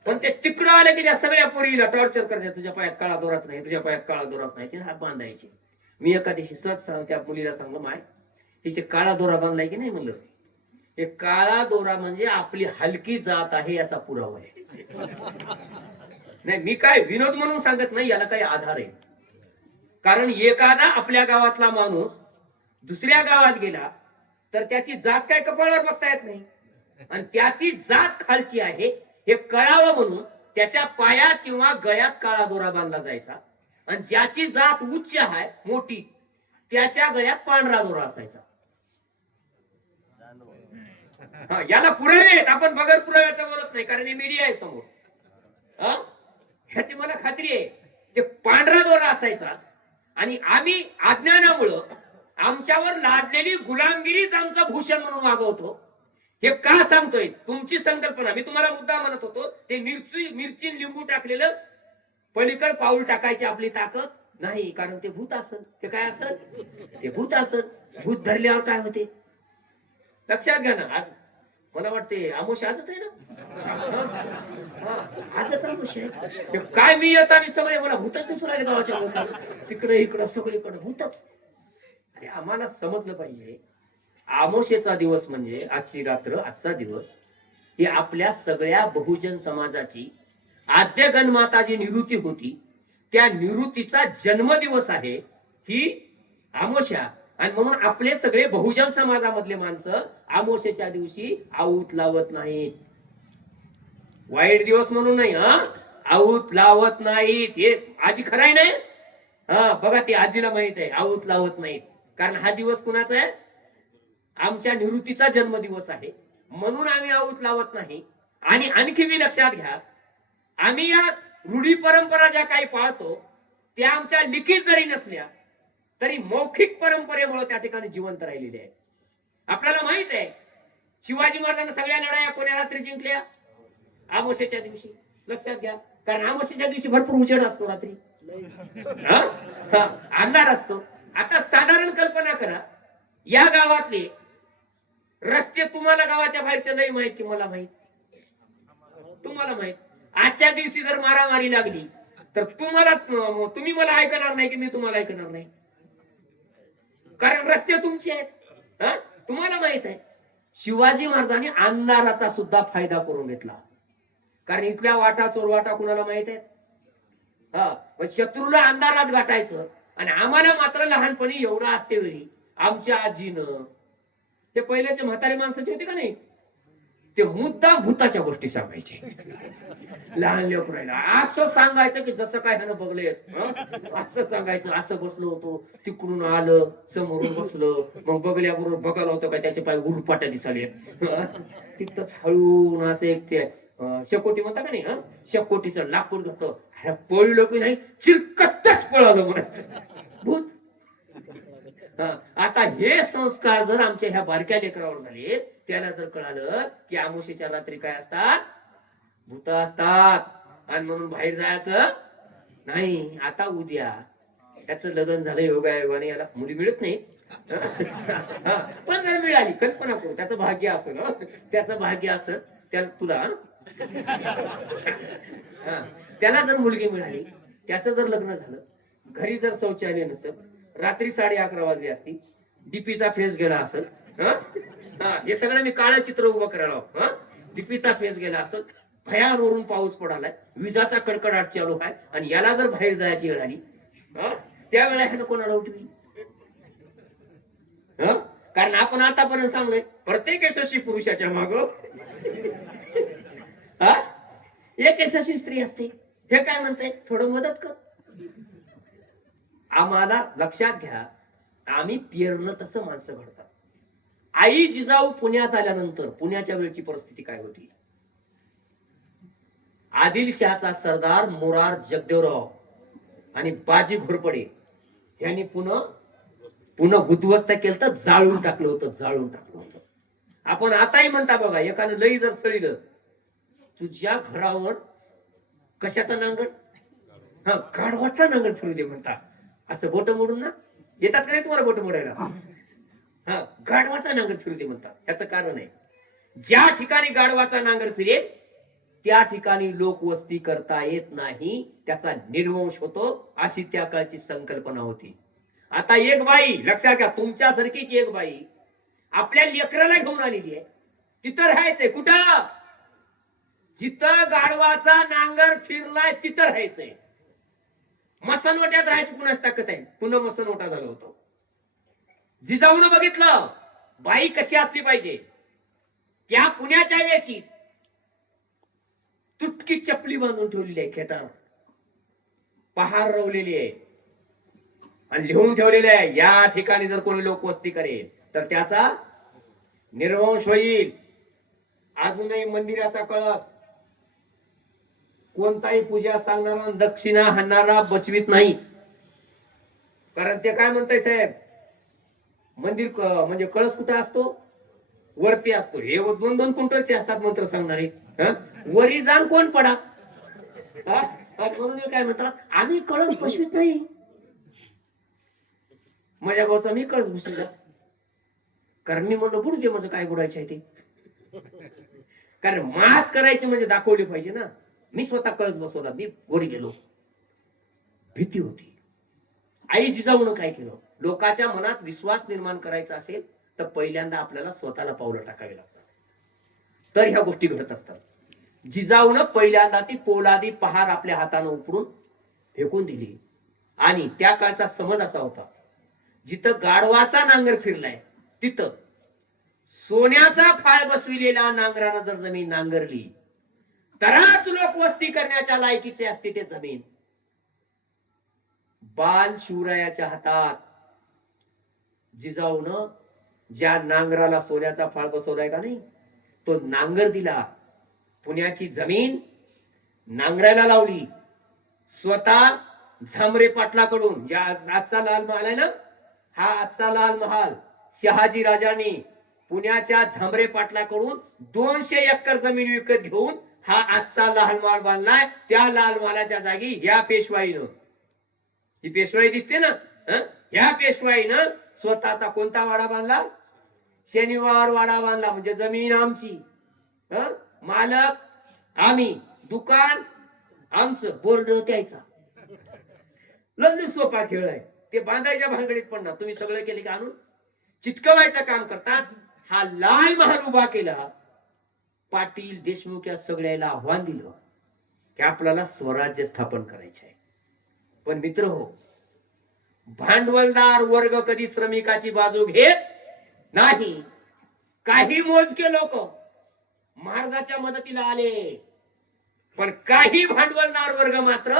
पण ते तिकडं आले की त्या सगळ्या पोरीला टॉर्चर करतात तुझ्या पायात काळा दोराच नाही तुझ्या पायात काळा दोराच नाही तिने हात बांधायचे. मी एका दिवशी सहज सांग त्या मुलीला सांगलो माय तिचे काळा दोरा बांधलाय की नाही म्हणलं हे काळा दोरा म्हणजे आपली हलकी जात आहे याचा पुरावा आहे. नाही मी काय विनोद म्हणून सांगत नाही याला काही आधार आहे. कारण एखादा आपल्या गावातला माणूस दुसऱ्या गावात गेला तर त्याची जात काय कपाळावर बघता येत नाही आणि त्याची जात खालची आहे हे कळावं म्हणून त्याच्या पायात किंवा गळ्यात काळा दोरा बांधला जायचा आणि ज्याची जात उच्च आहे मोठी त्याच्या गळ्यात पांढरा दोरा असायचा. याला पुरावे आहेत आपण बगर पुराव्याचं बोलत नाही कारण हे मीडिया आहे समोर. ह्याची मला खात्री आहे ते पांढरा दोरा असायचा आणि आम्ही अज्ञानामुळं आमच्यावर लादलेली गुलामगिरीच आमचं भूषण म्हणून वागवतो. हे का सांगतोय तुमची संकल्पना मी तुम्हाला मुद्दा म्हणत होतो ते मिरची लिंबू टाकलेलं पलीकड पाऊल टाकायची आपली ताकद नाही कारण ते भूत असेल ते काय असेल ते भूत असेल. भूत धरल्यावर काय होते लक्षात घ्या ना. आज मला वाटते आमोश आजच आहे ना आजच आमोश आहे काय मी येताना सगळे मला भूतच दिसून राहिले गावाच्या तिकडे इकडं सगळीकडे भूतच. अरे आम्हाला समजलं पाहिजे आमोशेचा दिवस म्हणजे आजची रात्र आजचा दिवस ही आपल्या सगळ्या बहुजन समाजाची आद्य गणमाता जी निवृत्ती होती त्या निवृत्तीचा जन्मदिवस आहे ही आमोशा. आणि म्हणून आपले सगळे बहुजन समाजामधले माणसं आमोशेच्या दिवशी आऊत लावत नाहीत. वाईट दिवस म्हणून नाही आऊत लावत नाहीत. हे आजी खराय नाही बघा ती आजीला माहित आहे आऊत लावत नाहीत कारण हा दिवस कुणाचा आहे आमच्या निवृत्तीचा जन्मदिवस आहे म्हणून आम्ही आऊत लावत नाही. आणि आणखी मी लक्षात घ्या आम्ही या रूढी परंपरा ज्या काही पाळतो त्या आमच्या लिखित जरी नसल्या तरी मौखिक परंपरेमुळे त्या ठिकाणी जिवंत राहिलेले आहे. आपल्याला माहित आहे शिवाजी महाराजांना सगळ्या लढाया कोण्या रात्री जिंकल्या आमोशेच्या दिवशी. लक्षात घ्या कारण आमोशेच्या दिवशी भरपूर उजेड असतो रात्री अंधार असतो. आता साधारण कल्पना करा या गावातले रस्ते तुम्हाला गावाच्या बाहेरचे नाही माहित की मला माहित तुम्हाला माहित. आजच्या दिवशी जर मारामारी लागली तर तुम्ही मला ऐकणार नाही की मी तुम्हाला ऐकणार नाही कारण रस्ते तुमचे आहेत तुम्हाला माहित आहे. शिवाजी महाराजांनी अंधाराचा सुद्धा फायदा करून घेतला कारण इथल्या वाटा चोरवाटा कुणाला माहित आहेत शत्रूला अंधारात गाठायचं आणि आम्हाला मात्र लहानपणी एवढं असते वेळी आमच्या आजीनं ते पहिल्याचे म्हातारे माणसाचे होते का नाही ते मुद्दा भूताच्या गोष्टी सांगायचे लहान लेकरायला असं सांगायचं की जसं काय ह्यानं बघलेच असं सांगायचं असं बसलो होतो तिकडून आलं समोरून बसलं मग बघल्याबरोबर बघायला होतं काय त्याचे पाय उलपाट्या दिसाले तिथंच हळून असं एक ते शेकोटी म्हणता का नाही शेकोटीचं लाकूड घेतो पळलं की नाही चिरकतच पळालं म्हणायचं भूत. आता हे संस्कार जर आमच्या ह्या बारक्या लेकरावर झाले त्याला जर कळालं की आमोशेच्या रात्री काय असतात भूत असतात आणि म्हणून बाहेर जायचं नाही. आता उद्या त्याचं लग्न झालं योगायोगाने याला मुली मिळत नाही पण जर मिळाली कल्पना करू त्याचं भाग्य असेल त्याचं भाग्य असेल त्याला तुला त्याला जर मुलगी मिळाली त्याचं जर लग्न झालं घरी जर शौचालय नसेल रात्री 11:30 वाजली असती डीपीचा फेस गेला असेल हे सगळं मी काळं चित्र उभं करायला डीपीचा फेस गेला असेल भयावरून पाऊस पडालाय विजाचा कडकडाट चालू आहे आणि याला जर बाहेर जायची वेळ आली त्यावेळेला ह्यानं कोणाला उठवी कारण आपण आतापर्यंत सांगलोय प्रत्येक यशस्वी पुरुषाच्या माग एक यशस्वी स्त्री असते. हे काय म्हणते थोडं मदत कर. आम्हाला लक्षात घ्या आम्ही पेरलं तसं माणसं घडतात. आई जिजाऊ पुण्यात आल्यानंतर पुण्याच्या वेळची परिस्थिती काय होती. आदिलशहाचा सरदार मोरार जगदेवराव आणि बाजी घोरपडे यांनी पुन्हा उद्ध्वस्त केलं, तर जाळून टाकलं होतं. आपण आताही म्हणता बघा, एकानं लई जर सळीलं, तुझ्या घरावर कशाचा नांगर? हा, गाढवाचा नांगर फिरू दे म्हणता. असं बोट मोडून ना येतात का नाही तुम्हाला बोट मोडायला? हा, गाढवाचा नांगर फिरू दे म्हणतात. याचं कारण आहे, ज्या ठिकाणी गाढवाचा नांगर फिरेल त्या ठिकाणी लोकवस्ती करता येत नाही, त्याचा निर्वंश होतो, अशी त्या काळची संकल्पना होती. आता एक बाई लक्षात घ्या, तुमच्यासारखीच एक बाई आपल्या लेकराला घेऊन आलेली आहे. तिथं राहायचंय कुठं? जिथं गाढवाचा नांगर फिरलाय तिथं राहायचंय. मसनवट्यात राहायची कुणाच ताकद आहे? पुन्हा मसनवटा झालं होतं. जिजाऊन बघितलं बाई कशी असली पाहिजे. त्या पुण्याच्या वेशीत तुटकी चपली बांधून ठेवलेली आहे, खेटार पहार रवलेली आहे आणि लिहून ठेवलेले आहे, या ठिकाणी जर कोणी लोकवस्ती करेल तर त्याचा निर्वंश होईल. अजूनही मंदिराचा कळस कोणताही पूजा सांगणारा दक्षिणा हाणणारा बसवीत नाही. कारण ते काय म्हणताय साहेब, मंदिर म्हणजे कळस कुठे असतो? वरती असतो. हे 2-2 क्विंटलचे असतात मंत्र सांगणारे. वरी जाण कोण पडा. म्हणून काय म्हणतात, आम्ही कळस बसवीत नाही. माझ्या गावचा मी कळस बसविला, कारण मी म्हणलं बुडू दे, माझं काय बुडायचं आहे ते. कारण मात करायची म्हणजे दाखवली पाहिजे ना. मी स्वतः कळस बसवला, मी गोरी गेलो, भीती होती. आई जिजाऊनं काय केलं, लोकांच्या मनात विश्वास निर्माण करायचा असेल तर पहिल्यांदा आपल्याला स्वतःला पावलं टाकावी लागतात, तर ह्या गोष्टी घडत असतात. जिजाऊनं पहिल्यांदा ती पोलादी पहार आपल्या हातानं उपडून फेकून दिली. आणि त्या काळचा समज असा होता, जिथं गाढवाचा नांगर फिरलाय तिथं सोन्याचा फाळ बसविलेला नांगरानं जर जमीन नांगरली तरच लोकवस्ती करण्याच्या लायकीचे असते ते जमीन. बाल शिवरायाच्या हातात जिजाऊनं ज्या नांगराला सोन्याचा फाळ बसवलाय का नाही, तो नांगर दिला. पुण्याची जमीन नांगरायला लावली. स्वतः झांबरे पाटलाकडून, या आजचा लाल महाल आहे ना, हा आजचा लाल महाल शहाजी राजांनी पुण्याच्या झांबरे पाटलाकडून 200 एकर जमीन विकत घेऊन हा आजचा लाल महाल बांधलाय. त्या लाल महालाच्या जागी या पेशवाईनं, ही पेशवाई दिसते ना, ह्या पेशवाईनं स्वतःचा कोणता वाडा बांधला? शनिवार वाडा बांधला. म्हणजे जमीन आमची, मालक आम्ही, दुकान आमचं, बोर्ड त्याचा. लल्लू सोपा खेळ आहे. ते बांधायच्या भानगडीत पडणार. तुम्ही सगळं केले की आणून चिटकवायचं काम करतात. हा लाल महाल उभा केला. पाटील देशमुख या सगळ्याला आव्हान दिलं की आपल्याला स्वराज्य स्थापन करायचे आहे. पण मित्र हो, भांडवलदार वर्ग कधी श्रमिकाची बाजू घेत नाही. काही मोजके लोक महाराजाच्या मदतीला आले, पण काही भांडवलदार वर्ग मात्र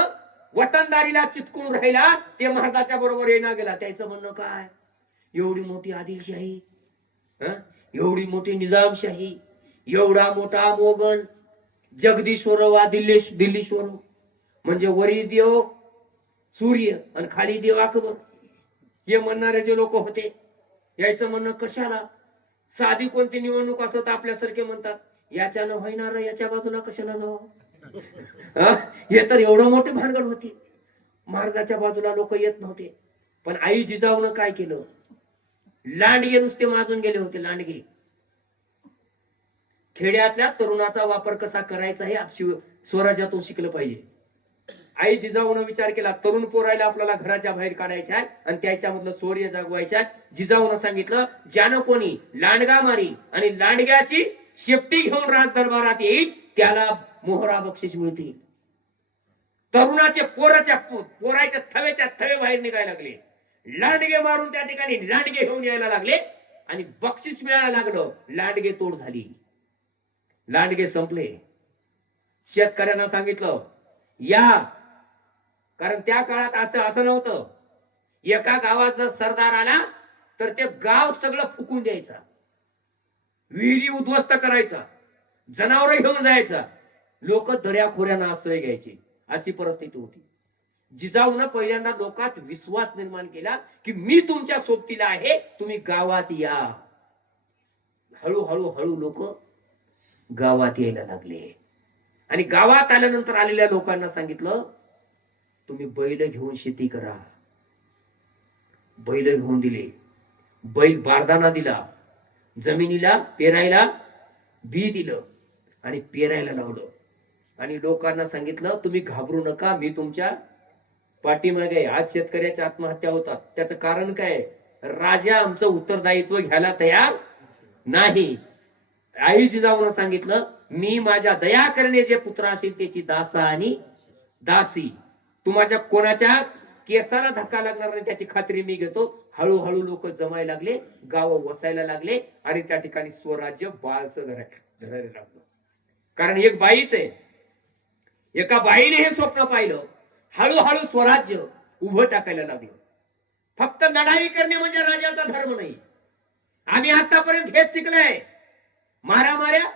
वतनदारीला चिटकून राहिला. ते महाराजाच्या बरोबर येणं गेला. त्याचं म्हणणं काय, एवढी मोठी आदिलशाही, एवढी मोठी निजामशाही, एवढा मोठा मोगल, जगदीश्वर वा दिल्लीश्वर, म्हणजे वरी देव सूर्य आणि खाली देव अकबर, हे म्हणणारे जे लोक होते, यायचं म्हणणं कशाला, साधी कोणती निवडणूक असत आपल्यासारखे म्हणतात याच्यानं होणार, याच्या बाजूला कशाला जावं. हे तर एवढं मोठे भानगड होती. महाराजाच्या बाजूला लोक येत नव्हते. पण आई जिजाऊनं काय केलं, लांडगे नुसते माजून गेले होते. लांडगे, खेड्यातल्या तरुणाचा वापर कसा करायचा हे स्वराज्यातून शिकलं पाहिजे. आई जिजाऊनं विचार केला, तरुण पोरायला आपल्याला घराच्या बाहेर काढायचं आहे आणि त्याच्यामधलं शौर्य जागवायचं आहे. जिजाऊनं सांगितलं, ज्यानं कोणी लांडगा मारी आणि लांडग्याची शेपटी घेऊन राज दरबारात येईल त्याला मोहरा बक्षीस मिळतील. तरुणाचे पोराच्या थवेच्या थवे बाहेर निघायला लागले. लांडगे मारून त्या ठिकाणी लांडगे घेऊन यायला लागले आणि बक्षीस मिळायला लागलं. लांडगे तोड झाली, लांडगे संपले. शेतकऱ्यांना सांगितलं या, कारण त्या काळात असं नव्हतं. एका गावात जर सरदार आला तर ते गाव सगळं फुकून द्यायचा, विहिरी उद्ध्वस्त करायचा, जनावर घेऊन जायचा, लोक दर्याखोऱ्यांना आश्रय घ्यायचे, अशी परिस्थिती होती. जिजाऊनं पहिल्यांदा लोकात विश्वास निर्माण केला की मी तुमच्या सोबतीला आहे, तुम्ही गावात या. हळूहळू हळू लोक गावात यायला लागले आणि गावात आल्यानंतर आलेल्या लोकांना सांगितलं, तुम्ही बैल घेऊन शेती करा. बैल घेऊन दिले. बैल बारदाना दिला, जमिनीला पेरायला बी दिलं आणि पेरायला लावलं. आणि लोकांना सांगितलं, तुम्ही घाबरू नका, मी तुमच्या पाठीमागे आहे. आज शेतकऱ्याच्या आत्महत्या होतात, त्याचं कारण काय? राजा आमचं उत्तरदायित्व घ्यायला तयार नाही. आई जिजाऊनं सांगितलं, मी माझ्या दया करणे जे पुत्र असेल त्याची दासा आणि दासी. तुम्हाला कोणाच्या केसाला धक्का लागणार नाही त्याची खात्री मी घेतो. हळूहळू लोक जमायला लागले, गाव वसायला लागले आणि त्या ठिकाणी स्वराज्य बाळसं धरायला लागलं. कारण एक बाईच आहे, एका बाईने हे स्वप्न पाहिलं. हळूहळू स्वराज्य उभं टाकायला लागलं. फक्त लढाई करणे म्हणजे राजाचा धर्म नाही. आम्ही आतापर्यंत हेच शिकलोय, मारामाऱ्या,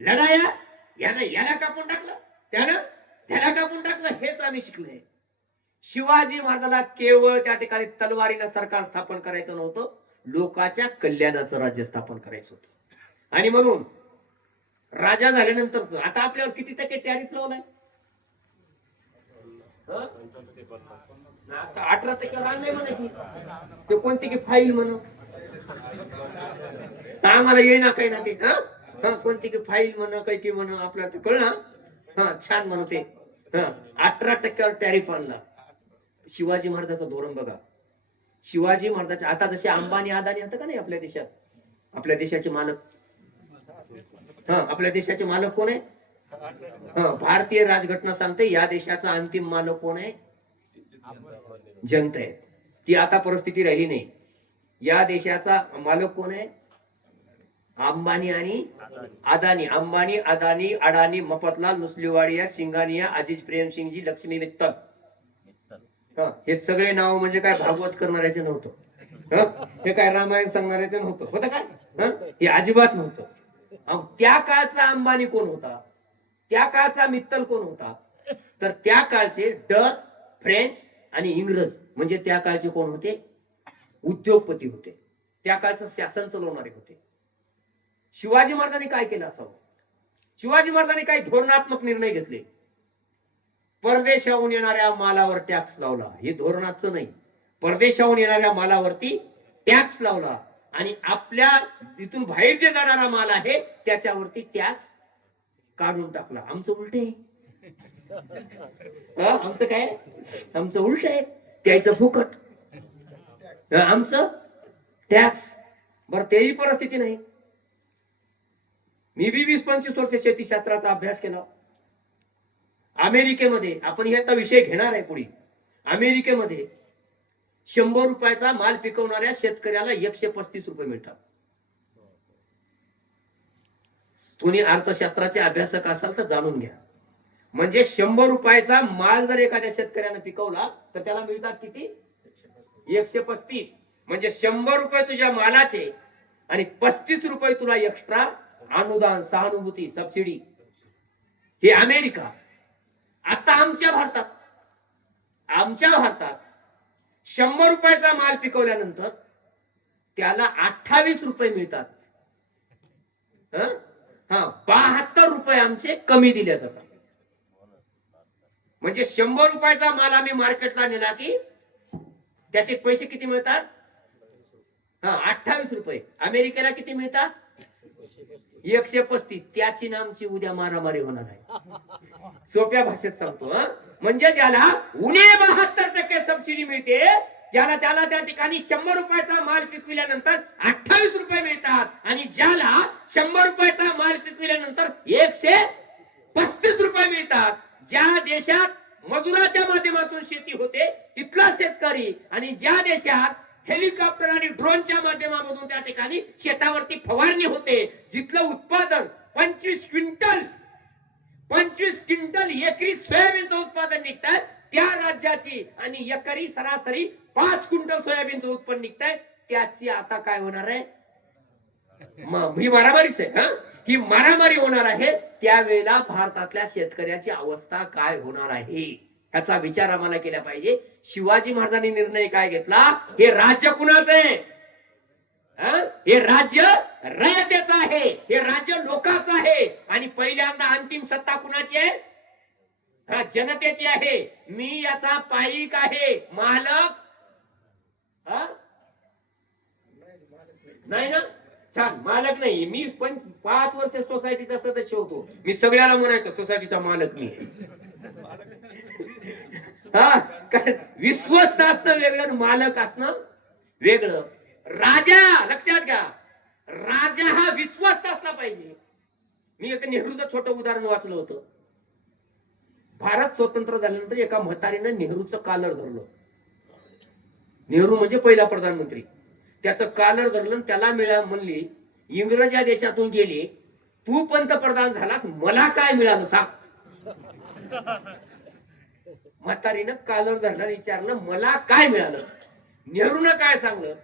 लढाया, याला कापून टाकलं, त्याला कापून टाकलं, हेच आम्ही शिकलोय. शिवाजी महाराजाला केवळ त्या ठिकाणी तलवारीनं सरकार स्थापन करायचं नव्हतं, लोकांच्या कल्याणाचं राज्य स्थापन करायचं होतं. आणि म्हणून राजा झाल्यानंतर आता आपल्यावर किती टक्के टॅरिफ लावलाय? आता 18% आणलंय म्हणा की ते कोणती की फाईल म्हण, आम्हाला येईना काही ना ते कोणती की फाईल म्हण, काही की म्हण, आपल्याला ते कळलं. छान म्हणते 18% टॅरिफ आणला. शिवाजी महाराजाचं धोरण बघा. शिवाजी महाराजाचे आता जसे अंबानी अदानी आता का नाही आपल्या देशात, आपल्या देशाचे मालक, आपल्या देशाचे मालक कोण आहे? भारतीय राजघटना सांगते या देशाचा अंतिम मालक कोण आहे? जनता आहे. ती आता परिस्थिती राहिली नाही. या देशाचा मालक कोण आहे? अंबानी आणि अदानी. अंबानी, अदानी, अडानी, मफतलाल, नुस्लीवाडिया, सिंगानिया, अजीज प्रेमसिंगजी, लक्ष्मी मित्तल, हे सगळे नाव म्हणजे काय भागवत करणाऱ्याचे नव्हतं. हे काय रामायण सांगणाऱ्याचे नव्हतं. होतं काय? हे अजिबात नव्हतं. त्या काळचा अंबानी कोण होता? त्या काळचा मित्तल कोण होता? तर त्या काळचे डच, फ्रेंच आणि इंग्रज म्हणजे त्या काळचे कोण होते? उद्योगपती होते. त्या काळचं शासन चालवणारे होते. शिवाजी महाराजांनी काय केलं असावं? शिवाजी महाराजांनी काही धोरणात्मक निर्णय घेतले. परदेशाहून येणाऱ्या मालावर टॅक्स लावला. हे धोरणाचं नाही. परदेशाहून येणाऱ्या मालावरती टॅक्स लावला आणि आपल्या इथून बाहेर जे जाणारा माल आहे त्याच्यावरती टॅक्स काढून टाकला. आमचं उलट आहे. आमचं काय? आमचं उलट आहे. त्याचं फुकट, आमचं टॅक्स. बरं, तेही परिस्थिती नाही. मी 20-25 वर्ष शेतीशास्त्राचा अभ्यास केला. अमेरिकेमध्ये, आपण याचा विषय घेणार आहे पुढे, अमेरिकेमध्ये 100 रुपयाचा माल पिकवणाऱ्या शेतकऱ्याला 135 रुपये मिळतात. तुम्ही अर्थशास्त्राचे अभ्यासक असाल तर जाणून घ्या. म्हणजे 100 रुपयाचा माल जर एखाद्या शेतकऱ्याने पिकवला तर त्याला मिळतात किती? 135. म्हणजे 100 रुपये तुझ्या मालाचे आणि 35 रुपये तुला एक्स्ट्रा अनुदान, सहानुभूती, सबसिडी. हे अमेरिका. आता आमच्या भारतात 100 रुपयाचा माल पिकवल्यानंतर त्याला 28 रुपये मिळतात. 72 रुपये आमचे कमी दिले जातात. म्हणजे 100 रुपयाचा माल आम्ही मार्केटला नेला की त्याचे पैसे किती मिळतात? 28 रुपये. अमेरिकेला किती मिळतात? 135. त्याची नामची उद्या मारामारी होणार आहे. सोप्या भाषेत सांगतो. म्हणजे ज्याला उणे 72% सबसिडी मिळते, ज्याला त्याला त्या ठिकाणी 100 रुपयाचा माल पिकविल्यानंतर 28 रुपये मिळतात आणि ज्याला 100 रुपयाचा माल पिकविल्यानंतर 135 रुपये मिळतात. ज्या देशात मजुराच्या माध्यमातून शेती होते तिथला शेतकरी आणि ज्या देशात हेलिकॉप्टर आणि ड्रोनच्या माध्यमातून त्या ठिकाणी शेतावरती फवारणी होते, जिथलं उत्पादन 25 क्विंटल एकरी सोयाबीनचं उत्पादन निघतात, त्या राज्याची आणि एकरी सरासरी 5 क्विंटल सोयाबीनचं उत्पन्न निघतंय, त्याची आता काय होणार आहे? ही मारामारीच आहे. ही मारामारी होणार आहे. त्यावेळेला भारतातल्या शेतकऱ्याची अवस्था काय होणार आहे? ह्याचा विचार आम्हाला केला पाहिजे. शिवाजी महाराजांनी निर्णय काय घेतला, हे राज्य कुणाचं आहे? हे राज्य रयतेचं आहे, हे राज्य लोकांचं आहे. आणि पहिल्यांदा अंतिम सत्ता कुणाची आहे? जनतेची आहे. मी याचा पाईक आहे, मालक नाही ना. छान, मालक नाही मी. पण 5 वर्ष सोसायटीचा सदस्य होतो. मी सगळ्याला म्हणायचो सोसायटीचा मालक मी. कारण विश्वस्त असणं वेगळं, मालक असणं वेगळं. राजा, लक्षात घ्या, राजा हा विश्वस्त असला पाहिजे. मी एक नेहरूचं छोटं उदाहरण वाचलं होतं. भारत स्वतंत्र झाल्यानंतर एका म्हातारीनं नेहरूचं कालर धरलं. नेहरू म्हणजे पहिला प्रधानमंत्री. त्याचं कालर धरलं, त्याला म्हणली, इंग्रज या देशातून गेले, तू पंतप्रधान झालास, मला काय मिळालं सांग. म्हातारीनं कालर धरलं, विचारलं मला काय मिळालं. नेहरूनं काय सांगलं,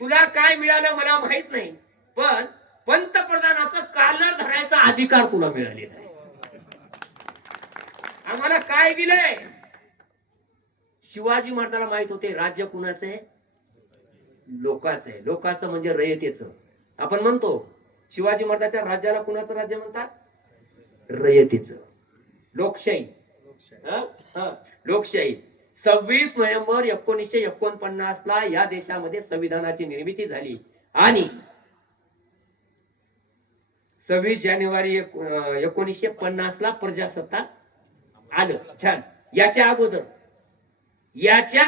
तुला काय मिळालं मला माहित नाही, पण पंतप्रधानाचं कालर धरायचा अधिकार तुला मिळालेला आहे. आम्हाला काय दिलंय? शिवाजी महाराजांना माहित होते राज्य कुणाचं आहे? लोकांचं आहे. लोकांचं म्हणजे रयतेचं. आपण म्हणतो शिवाजी महाराजांच्या राज्याला कुणाचं राज्य म्हणतात? रयतेचं. लोकशाही. लोकशाही. 26 नोव्हेंबर 1949 ला या देशामध्ये संविधानाची निर्मिती झाली आणि 26 जानेवारी 1950 ला प्रजासत्ताक आलं. छान. याच्या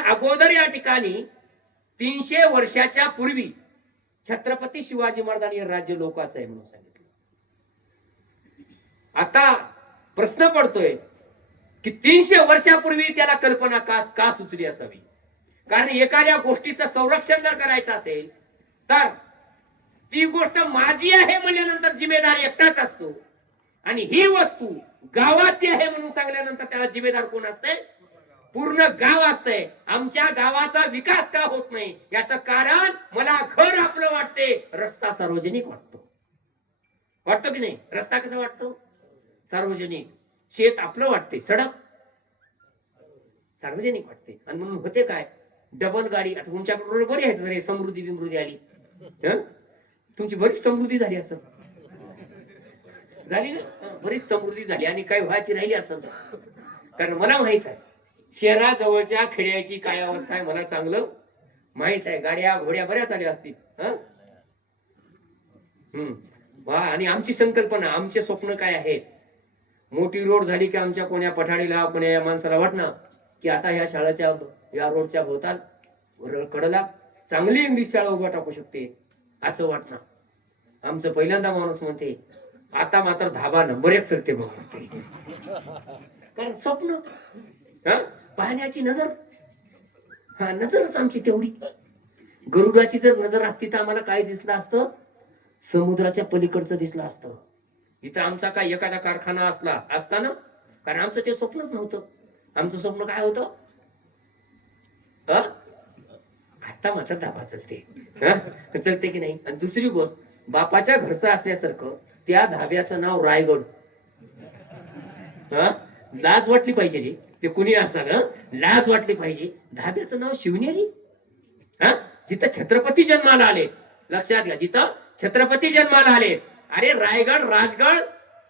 अगोदर या ठिकाणी 300 वर्षाच्या पूर्वी छत्रपती शिवाजी महाराजांनी राज्य लोकांचं आहे म्हणून सांगितलं. आता प्रश्न पडतोय की 300 वर्षापूर्वी त्याला कल्पना का सुचली असावी? कारण एखाद्या गोष्टीचं संरक्षण जर करायचं असेल तर ती गोष्ट माझी आहे म्हणल्यानंतर जिम्मेदार एकटाच असतो, आणि ही वस्तू गावाची आहे म्हणून सांगल्यानंतर त्याला जिम्मेदार कोण असते? पूर्ण गाव असतंय. आमच्या गावाचा विकास का होत नाही याचं कारण मला घर आपलं वाटते, रस्ता सार्वजनिक वाटतो की नाही? रस्ता कसा वाटतो? सार्वजनिक. शेत आपलं वाटते, सडक सार्वजनिक वाटते. आणि म्हणून होते काय, डबल गाडी. आता तुमच्याकडे बरी आहे जर समृद्धी बिमृद्धी आली, तुमची बरीच समृद्धी झाली असं झाली ना, बरीच समृद्धी झाली आणि काही व्हायची राहिली असं. कारण मला माहित आहे शहराजवळच्या खेड्याची काय अवस्था आहे, मला चांगलं माहित आहे. गाड्या घोड्या बऱ्याच आल्या असतील. आणि आमची संकल्पना, आमचे स्वप्न काय आहेत? मोठी रोड झाली की आमच्या कोण्या पठाडीला, कोण्या या माणसाला वाटणार की आता या शाळेच्या, या रोडच्या भोवताल कडला चांगली इंग्लिश शाळा उभा टाकू शकते असं वाटणार. आमचं पहिल्यांदा माणूस म्हणते आता मात्र धाबा नंबर 1 चलते म्हणते. कारण स्वप्न, पाहण्याची नजर, नजरच आमची तेवढी. गरुडाची जर नजर असती तर आम्हाला काय दिसलं असतं? समुद्राच्या पलीकडचं दिसलं असतं. इथं आमचा काय एखादा कारखाना असता ना, कारण आमचं ते स्वप्नच नव्हतं. आमचं स्वप्न काय होतं? आता मात्र धाबा चलते की नाही. आणि दुसरी गोष्ट, बापाच्या घरचं असल्यासारखं त्या धाब्याचं नाव रायगड. लाज वाटली पाहिजे रे, ते कुणी असाल, लाज वाटली पाहिजे. धाब्याचं नाव शिवनेरी, जिथं छत्रपती जन्माला आले. लक्षात घ्या, जिथं छत्रपती जन्माला आले. अरे रायगड, राजगड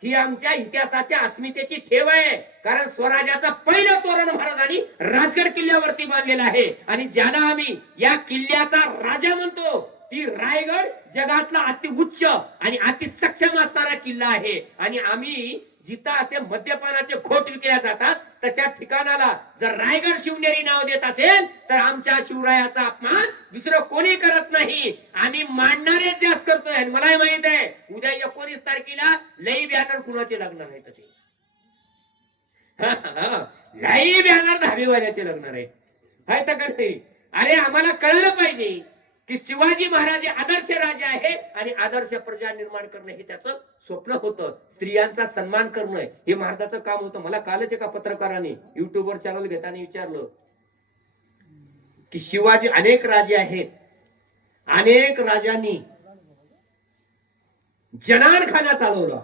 ही आमच्या इतिहासाच्या अस्मितेची ठेव आहे. कारण स्वराज्याचं पहिलं तोरण महाराजांनी राजगड किल्ल्यावरती बांधलेलं आहे. आणि ज्याला आम्ही या किल्ल्याचा राजा म्हणतो, ती रायगड जगातला अति उच्च आणि अति सक्षम असणारा किल्ला आहे. आणि आम्ही जिथं असे मद्यपानाचे घोट विकल्या जातात तशा ठिकाणाला जर रायगड शिवनेरी नाव देत असेल तर आमच्या शिवरायाचा अपमान दुसरं कोणी करत नाही. आम्ही मांडणारे जास्त करतोय. आणि मलाही माहित आहे उद्या 19 तारखेला लई बॅनर कुणाचे लागणार आहेत ते. लई बॅनर धाबेवाल्याचे लागणार आहे. का नाही? अरे आम्हाला कळलं पाहिजे की शिवाजी महाराज आदर्श राजा आहेत आणि आदर्श प्रजा निर्माण करणं हे त्याचं स्वप्न होतं. स्त्रियांचा सन्मान करणं हे महाराजाचं काम होतं. मला कालच एका पत्रकाराने युट्यूबवर चॅनल घेताना विचारलं की शिवाजी, अनेक राजे आहेत, अनेक राजांनी जनानखाना चालवला,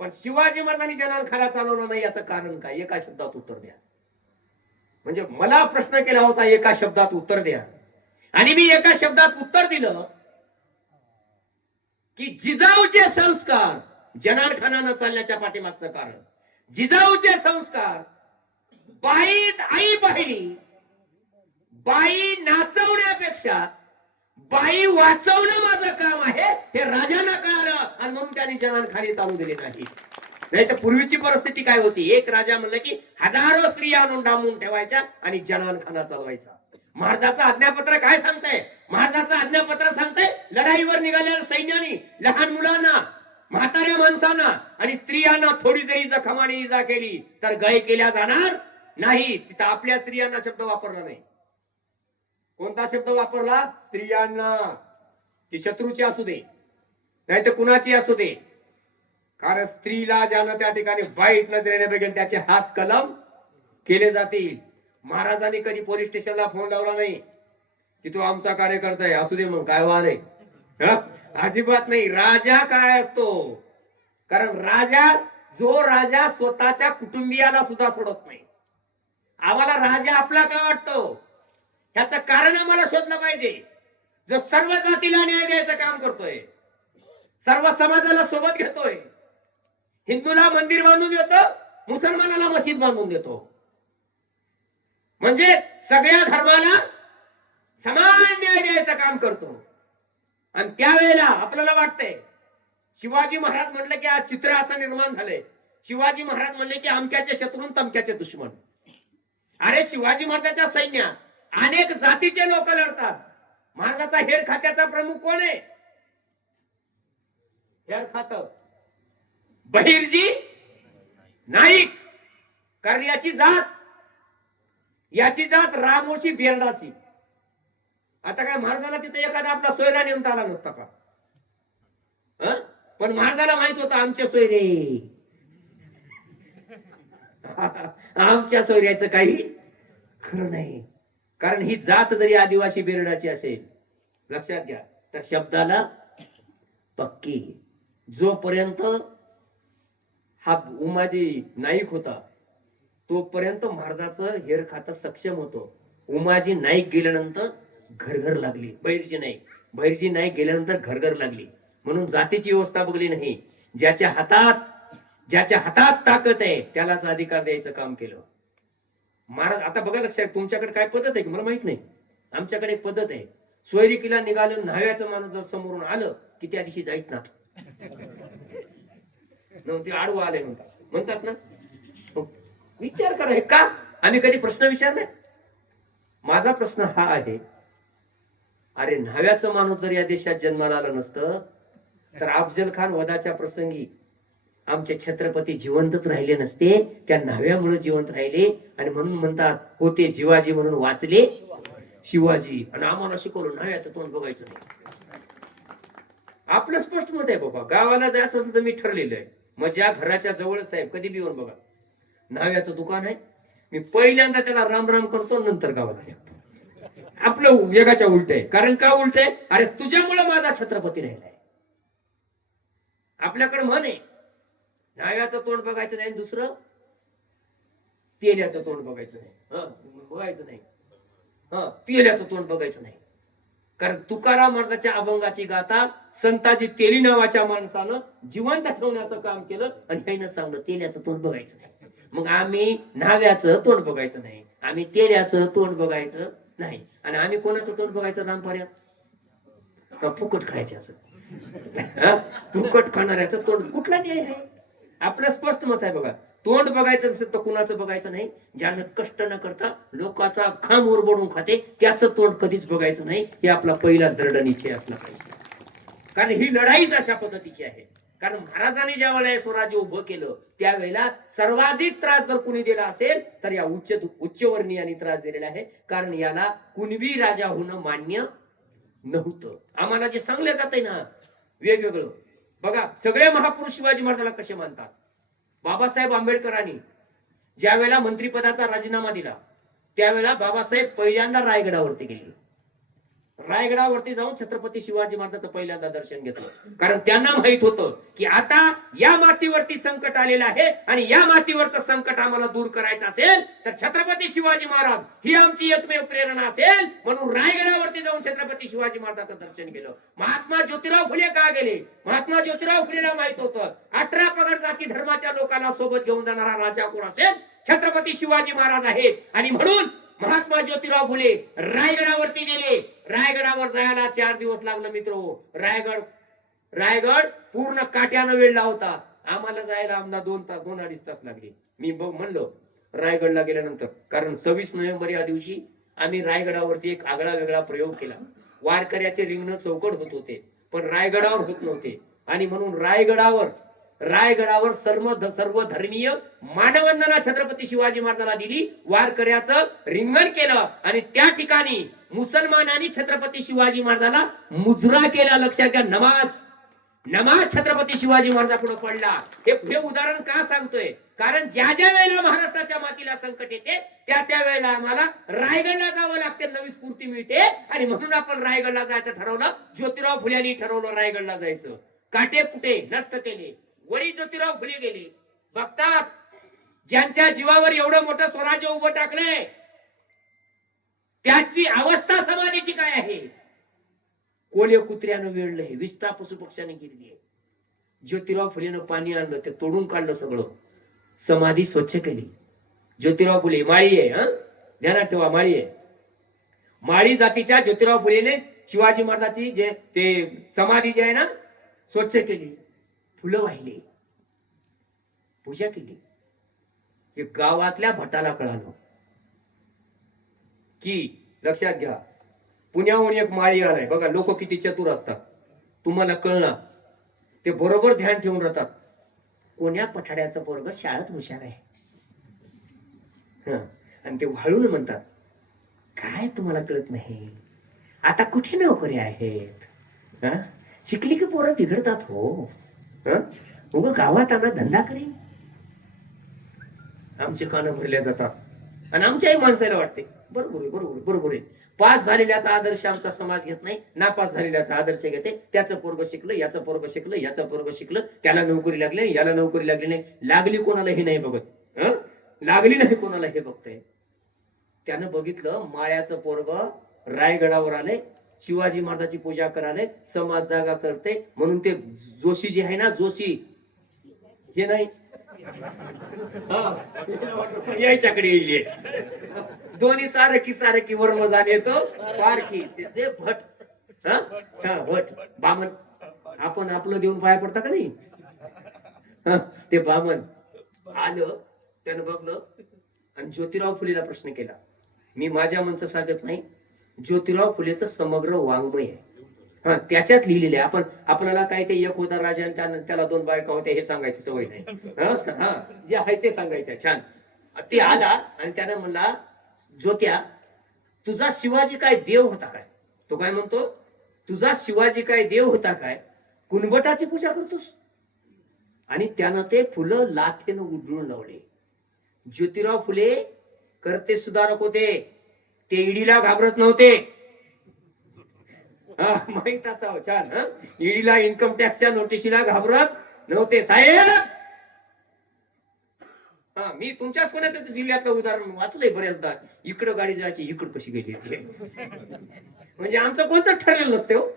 पण शिवाजी महाराजांनी जनान खाना चालवलं नाही याचं कारण काय? एका शब्दात उत्तर द्या. म्हणजे मला प्रश्न केला होता, एका शब्दात उत्तर द्या. आणि मी एका शब्दात उत्तर दिलं की जिजाऊचे संस्कार जनान खानानं चालण्याच्या पाठीमागचं कारण. जिजाऊचे संस्कार आई पाहिली, बाई नाचवण्यापेक्षा बाई वाचवणं माझं काम आहे हे राजांना कळालं आणि म्हणून त्यांनी जनान खाली चालू दिले नाही. नाही तर पूर्वीची परिस्थिती काय होती? एक राजा म्हणलं की हजारो स्त्रिया आणून डांबून ठेवायच्या आणि जनान खाना चालवायचा. महाराजाचं आज्ञापत्र काय सांगताय? महाराजाचं आज्ञापत्र सांगताय लढाईवर निघालेल्या सैन्याने लहान मुलांना, म्हाताऱ्या माणसांना आणि स्त्रियांना थोडी जरी जखमाने इजा केली तर गय केल्या जाणार नाही. तिथं आपल्या स्त्रियांना शब्द वापरला नाही. कोणता शब्द वापरला? स्त्रियांना. ती शत्रूची असू दे नाही तर कुणाची असू दे, कारण स्त्रीला ज्यानं त्या ठिकाणी वाईट नजरेने बघेल त्याचे हात कलम केले जातील. महाराजांनी कधी पोलीस स्टेशनला फोन लावला नाही की तो आमचा कार्यकर्ता आहे, असू दे मग काय वाद आहे. अजिबात नाही. राजा काय असतो? कारण जो राजा स्वतःच्या कुटुंबियाला सुद्धा सोडत नाही. आम्हाला राजा आपला काय वाटतो ह्याचं कारण आम्हाला शोधलं पाहिजे. जो सर्व जातीला न्याय द्यायचं काम करतोय, सर्व समाजाला सोबत घेतोय, हिंदूला मंदिर बांधून देतो, मुसलमानाला मशीद बांधून देतो, म्हणजे सगळ्या धर्माला समान न्याय द्यायचं काम करतो. आणि त्यावेळेला आपल्याला वाटतंय शिवाजी महाराज म्हणले की आज चित्र असं निर्माण झालंय, शिवाजी महाराज म्हणले की अमक्याचे शत्रू तमक्याचे दुश्मन. अरे शिवाजी महाराजांच्या सैन्यात अनेक जातीचे लोक लढतात. महाराजाचा हेर खात्याचा प्रमुख कोण आहे? हेर खातं बहिर्जी नाईक. कारण याची जात रामोशी बेरडाची. आता काय महाराजाला तिथे एखादा आपला सोयरा नेमता आला नसता का? पण महाराजाला माहित होतं आमच्या सोयरे आमच्या सोयऱ्याचं काही खरं नाही. कारण ही जात जरी आदिवासी बेरडाची असेल, लक्षात घ्या, तर शब्दाला पक्की. जोपर्यंत हा उमाजी नाईक होता तोपर्यंत महाराजाचं हेर खातं सक्षम होतं. उमाजी नाईक गेल्यानंतर घरघर लागली. बहिर्जी नाईक गेल्यानंतर घरघर लागली. म्हणून जातीची व्यवस्था बघली नाही. ज्याच्या हातात ताकद आहे त्यालाच अधिकार द्यायचं काम केलं महाराज. आता बघा लक्षात, तुमच्याकडे काय पद्धत आहे की मला माहित नाही, आमच्याकडे एक पद्धत आहे. सोयरिकीला निघालं न्हाव्याचं माणूस जर समोरून आलं की त्या दिवशी जायच ना, ते आडवं आलंय म्हणतात ना. विचार करा हे का? आम्ही कधी प्रश्न विचारलाय? माझा प्रश्न हा आहे, अरे न्हाव्याचं माणूस जर या देशात जन्माला आलं नसतं तर अफजल खान वधाच्या प्रसंगी आमचे छत्रपती जिवंतच राहिले नसते. त्या न्हाव्यामुळे जिवंत राहिले आणि म्हणून म्हणतात होते जिवाजी म्हणून वाचले शिवाजी. आणि आम्हाला शिकवलं न्हाव्याचं तोंड बघायचं नाही. आपलं स्पष्ट मत आहे बाबा. गावाला जायचं असेल तर मी ठरलेलं आहे, माझ्या घराच्या जवळ साहेब कधी बी येऊन बघा, न्हाव्याचं दुकान आहे. मी पहिल्यांदा त्याला राम राम करतो, नंतर गावाला येतो. आपलं वेगाच्या उलट आहे. कारण का उलट आहे? अरे तुझ्यामुळे माझा छत्रपती राहिलाय. आपल्याकडे म्हण आहे, न्हाव्याचं तोंड बघायचं नाही, दुसरं तेल्याचं तोंड बघायचं नाही. बघायचं नाही, तेल्याचं तोंड बघायचं नाही. कारण तुकाराम महाराजांच्या अभंगाची गाथा संताजी तेली नावाच्या माणसानं जिवंत ठेवण्याचं काम केलं आणि ह्यानं सांगलं तेल्याचं तोंड बघायचं नाही. मग आम्ही न्हाव्याचं तोंड बघायचं नाही, आम्ही तेल्याचं तोंड बघायचं नाही. आणि आम्ही कोणाचं तोंड बघायचं? रामपर्या फुकट खायचे असं फुकट खाणाऱ्याचं तोंड कुठला न्याय आहे? आपलं स्पष्ट मत आहे बघा. तोंड बघायचं असेल तर कुणाचं बघायचं नाही? ज्यानं कष्ट न करता लोकांचा खांब उरबडून खाते त्याचं तोंड कधीच बघायचं नाही. हे आपला पहिला दृढ निश्चय असला पाहिजे. कारण ही लढाईच अशा पद्धतीची आहे. कारण महाराजांनी ज्या वेळेला स्वराज्य उभं केलं त्यावेळेला सर्वाधिक त्रास जर कुणी दिला असेल तर या उच्चवर्णीयांनी त्रास दिलेला आहे. कारण याला कुणबी राजा होणं मान्य नव्हतं. आम्हाला जे सांगलं जातंय ना वेगवेगळं बघा. सगळे महापुरुष शिवाजी महाराजांना कसे मानतात? बाबासाहेब आंबेडकरांनी ज्या वेळेला मंत्रिपदाचा राजीनामा दिला त्यावेळेला बाबासाहेब पहिल्यांदा रायगडावरती गेले. रायगडावरती जाऊन छत्रपती शिवाजी महाराजांचं पहिल्यांदा दर्शन घेतलं. कारण त्यांना माहित होतं की आता या मातीवरती संकट आलेलं आहे आणि या मातीवरचं संकट आम्हाला दूर करायचं असेल तर छत्रपती शिवाजी महाराज ही आमची एकमेव प्रेरणा असेल. म्हणून रायगडावरती जाऊन छत्रपती शिवाजी महाराजांचं दर्शन केलं. महात्मा ज्योतिराव फुले का गेले? महात्मा ज्योतिराव फुलेला माहित होतं 18 पगड जाती धर्माच्या लोकांना सोबत घेऊन जाणारा राजा कोण असेल? छत्रपती शिवाजी महाराज आहेत. आणि म्हणून महात्मा ज्योतिराव फुले रायगडावरती गेले. रायगडावर जायला 4 दिवस लागलं मित्र. रायगड पूर्ण काट्यानं वेढला होता. आम्हाला जायला आम्हाला 2-2.5 तास लागले. मी म्हणलो रायगडला गेल्यानंतर, कारण 26 नोव्हेंबर या दिवशी आम्ही रायगडावरती एक आगळा वेगळा प्रयोग केला. वारकऱ्याचे रिंगण चौकट होत होते पण रायगडावर होत नव्हते. आणि म्हणून रायगडावर सर्व धर्मीय मानवंदना छत्रपती शिवाजी महाराजांना दिली. वारकऱ्याचं रिंगण केलं आणि त्या ठिकाणी मुसलमानांनी छत्रपती शिवाजी महाराजांना मुजरा केला. लक्षात घ्या, नमाज छत्रपती शिवाजी महाराजांपुढे पडला. हे उदाहरण का सांगतोय? कारण ज्या वेळेला महाराष्ट्राच्या मातीला संकट येते त्या वेळेला आम्हाला रायगडला जावं लागते, नवी स्फूर्ती मिळते. आणि म्हणून आपण रायगडला जायचं ठरवलं. ज्योतिराव फुल्यांनी ठरवलं रायगडला जायचं. काटे कुठे नष्ट केले, वरी ज्योतिराव फुले गेले. बघतात ज्यांच्या जीवावर एवढं मोठं स्वराज्य उभं टाकलंय त्याची अवस्था समाधीची काय आहे? कोल्हे कुत्र्यानं वेळलंय, विस्ता पशु पक्षाने गिरली आहे. ज्योतिराव फुलेनं पाणी आणलं, ते तोडून काढलं सगळं, समाधी स्वच्छ केली. ज्योतिराव फुले माळी आहे, ध्यानात ठेवा, माळी आहे. माळी जातीच्या ज्योतिराव फुलेने शिवाजी महाराजांची जे ते समाधी जी आहे ना स्वच्छ केली, फुलं वाहिली, पूजा केली. हे गावातल्या भटाला कळालं की, लक्षात घ्या, पुण्याहून एक माळी आलाय बघा. लोक किती चतुर असतात, तुम्हाला कळणार. ते बरोबर ध्यान ठेवून राहतात. कोण्या पठाड्याचं पोरग शाळेत हुशार आहे, आणि ते वाळून म्हणतात, काय तुम्हाला कळत नाही, आता कुठे नोकरी आहेत, शिकली की पोरं बिघडतात हो, उग गावात आणा धंदा करी. आमचे कान भरल्या जातात आणि आमच्याही माणसाला वाटते बरोबर आहे. पास झालेल्याचा आदर्श आमचा समाज घेत नाही, नापास झालेल्याचा आदर्श घेते. त्याचं पोरग शिकलं, याचं पोरग शिकलं, याचं पोरग शिकलं, त्याला नोकरी लागली, याला नोकरी लागली नाही. लागली कोणाला हे नाही बघत, लागली नाही कोणाला हे बघतंय. त्यानं बघितलं माळ्याचं पोरग रायगडावर आले, शिवाजी महाराजांची पूजा कराले, समाज जागा करते. म्हणून ते जोशी जे आहे ना, जोशी हे नाही याच्याकडे येईल. दोन्ही सारखी वर्म जाण येतो पारखी जे भट बामन. आपण आपलं देऊन पाया पडता का नाही? ते बामन आलं, त्यानं बघलं आणि ज्योतिराव फुलेला प्रश्न केला. मी माझ्या मनचं सांगत नाही, ज्योतिराव फुलेचं समग्र वाङ्मय आहे, त्याच्यात लिहिलेले. आपल्याला काय ते एक होता राजा आणि त्याला 2 बायका होत्या हे सांगायची सवय नाही. जे आहे ते सांगायचं. छान. ते आला आणि त्यानं म्हणला, ज्योत्या तुझा शिवाजी काय देव होता काय? तो काय म्हणतो, तुझा शिवाजी काय देव होता काय? कुणबटाची पूजा करतोस? आणि त्यानं ते फुलं लाथेनं उधळून लावले. ज्योतिराव फुले करते सुधारक होते, ते ईडीला घाबरत नव्हते. माहित असावं. छान. ईडीला, इन्कम टॅक्सच्या नोटिशीला घाबरत नव्हते. साहेब, मी तुमच्याच कोणाच्या जिल्ह्यातलं उदाहरण वाचलंय बऱ्याचदा. इकडं गाडी जायची, इकड कशी गेली म्हणजे आमचं कोणतं ठरलेलं नसते हो.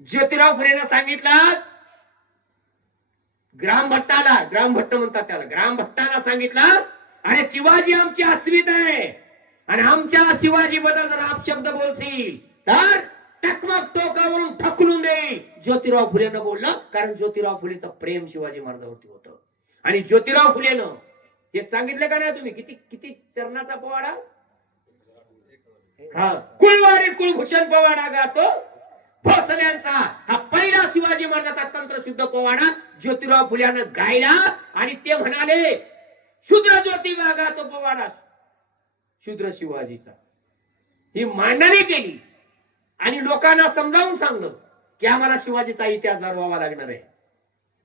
ज्योतिराव फुलेनं सांगितलं, ग्रामभट्ट म्हणतात त्याला, ग्रामभट्टाला सांगितलं, अरे शिवाजी आमची अस्मिता आहे आणि आमच्या शिवाजी बद्दल जर अपशब्द बोलशील तर टकमक टोकावरून ठकलून दे. ज्योतिराव फुलेनं बोललं, कारण ज्योतिराव फुलेचं प्रेम शिवाजी महाराजांवरती होतं. आणि ज्योतिराव फुलेनं हे सांगितलं का नाही तुम्ही, किती चरणाचा पोवाडा, कुळवारी कुलभूषण पोवाडा गातो भोसल्यांचा. हा पहिला शिवाजी महाराजांचा तंत्रशुद्ध पोवाडा ज्योतिराव फुल्यानं गायला. आणि ते म्हणाले, शूद्र ज्योतिबा गातो पोवाडा शूद्र शिवाजीचा. ही मांडणी केली आणि लोकांना समजावून सांगलं की आम्हाला शिवाजीचा इतिहास जाणवावा लागणार आहे.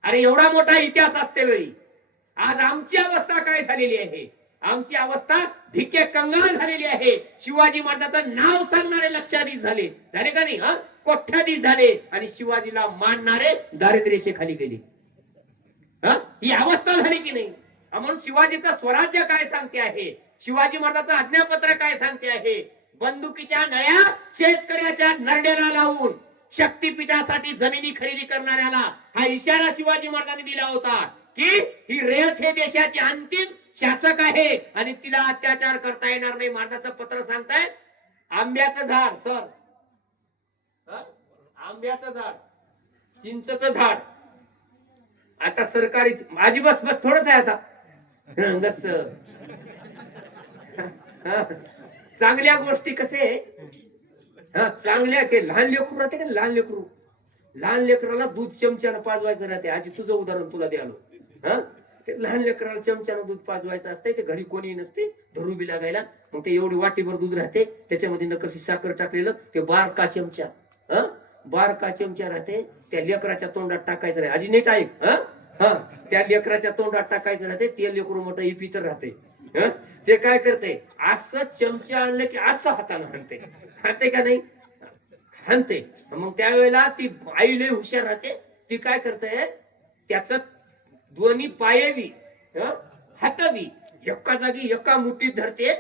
अरे एवढा मोठा इतिहास असते वेळी आज आमची अवस्था काय झालेली आहे? आमची अवस्था भिके कंगाल झालेली आहे. शिवाजी महाराजांचं नाव सांगणारे लक्षाधीश झाले का नाही? कोठ्याधीश झाले आणि शिवाजीला मानणारे दारिद्र्यरेषेखाली गेले. ही अवस्था झाली की नाही? म्हणून शिवाजीचं स्वराज्य काय सांगते आहे, शिवाजी महाराजांचं आज्ञापत्र काय सांगते आहे. बंदुकीच्या नळ्या शेतकऱ्याच्या नरड्याला लावून शक्तीपीठासाठी जमिनी खरेदी करणाऱ्याला हा इशारा शिवाजी महाराजांनी दिला होता की ही रयत हे देशाची अंतिम शासक आहे आणि तिला अत्याचार करता येणार नाही. महाराजांचं पत्र सांगताय आंब्याचं झाड सर, आंब्याचं झाड, चिंचचं झाड, आता सरकारी माझी बस बस थोडंच आहे आता बस. चांगल्या गोष्टी कसे चांगल्या ते लहान लेकरू राहते का, लहान लेकरू, लहान लेकराला दूध चमच्यानं पाजवायचं राहते. आजी तुझं उदाहरण तुला द्यालो. ते लहान लेकराला चमच्यानं दूध पाजवायचं असते. ते घरी कोणी नसते धरू बी लागायला. मग ते एवढी वाटीभर दूध राहते, त्याच्यामध्ये नकरशी साखर टाकलेलं ते बारका चमचा, बारका चमचा राहते. त्या लेकराच्या तोंडात टाकायचं राहते. आजी नीट ऐक. त्या लेकराच्या तोंडात टाकायचं राहते. ते लेकरू मोठं इपितर राहते. ते काय करते, असं चमचा आणलं की असं हाताने हाणते. हाणते का नाही? हाणते. मग त्यावेळेला ती आई लय हुशार राहते. ती काय करते, त्याच दोन्ही पायवी हातावी एका जागी एका मुठीत धरते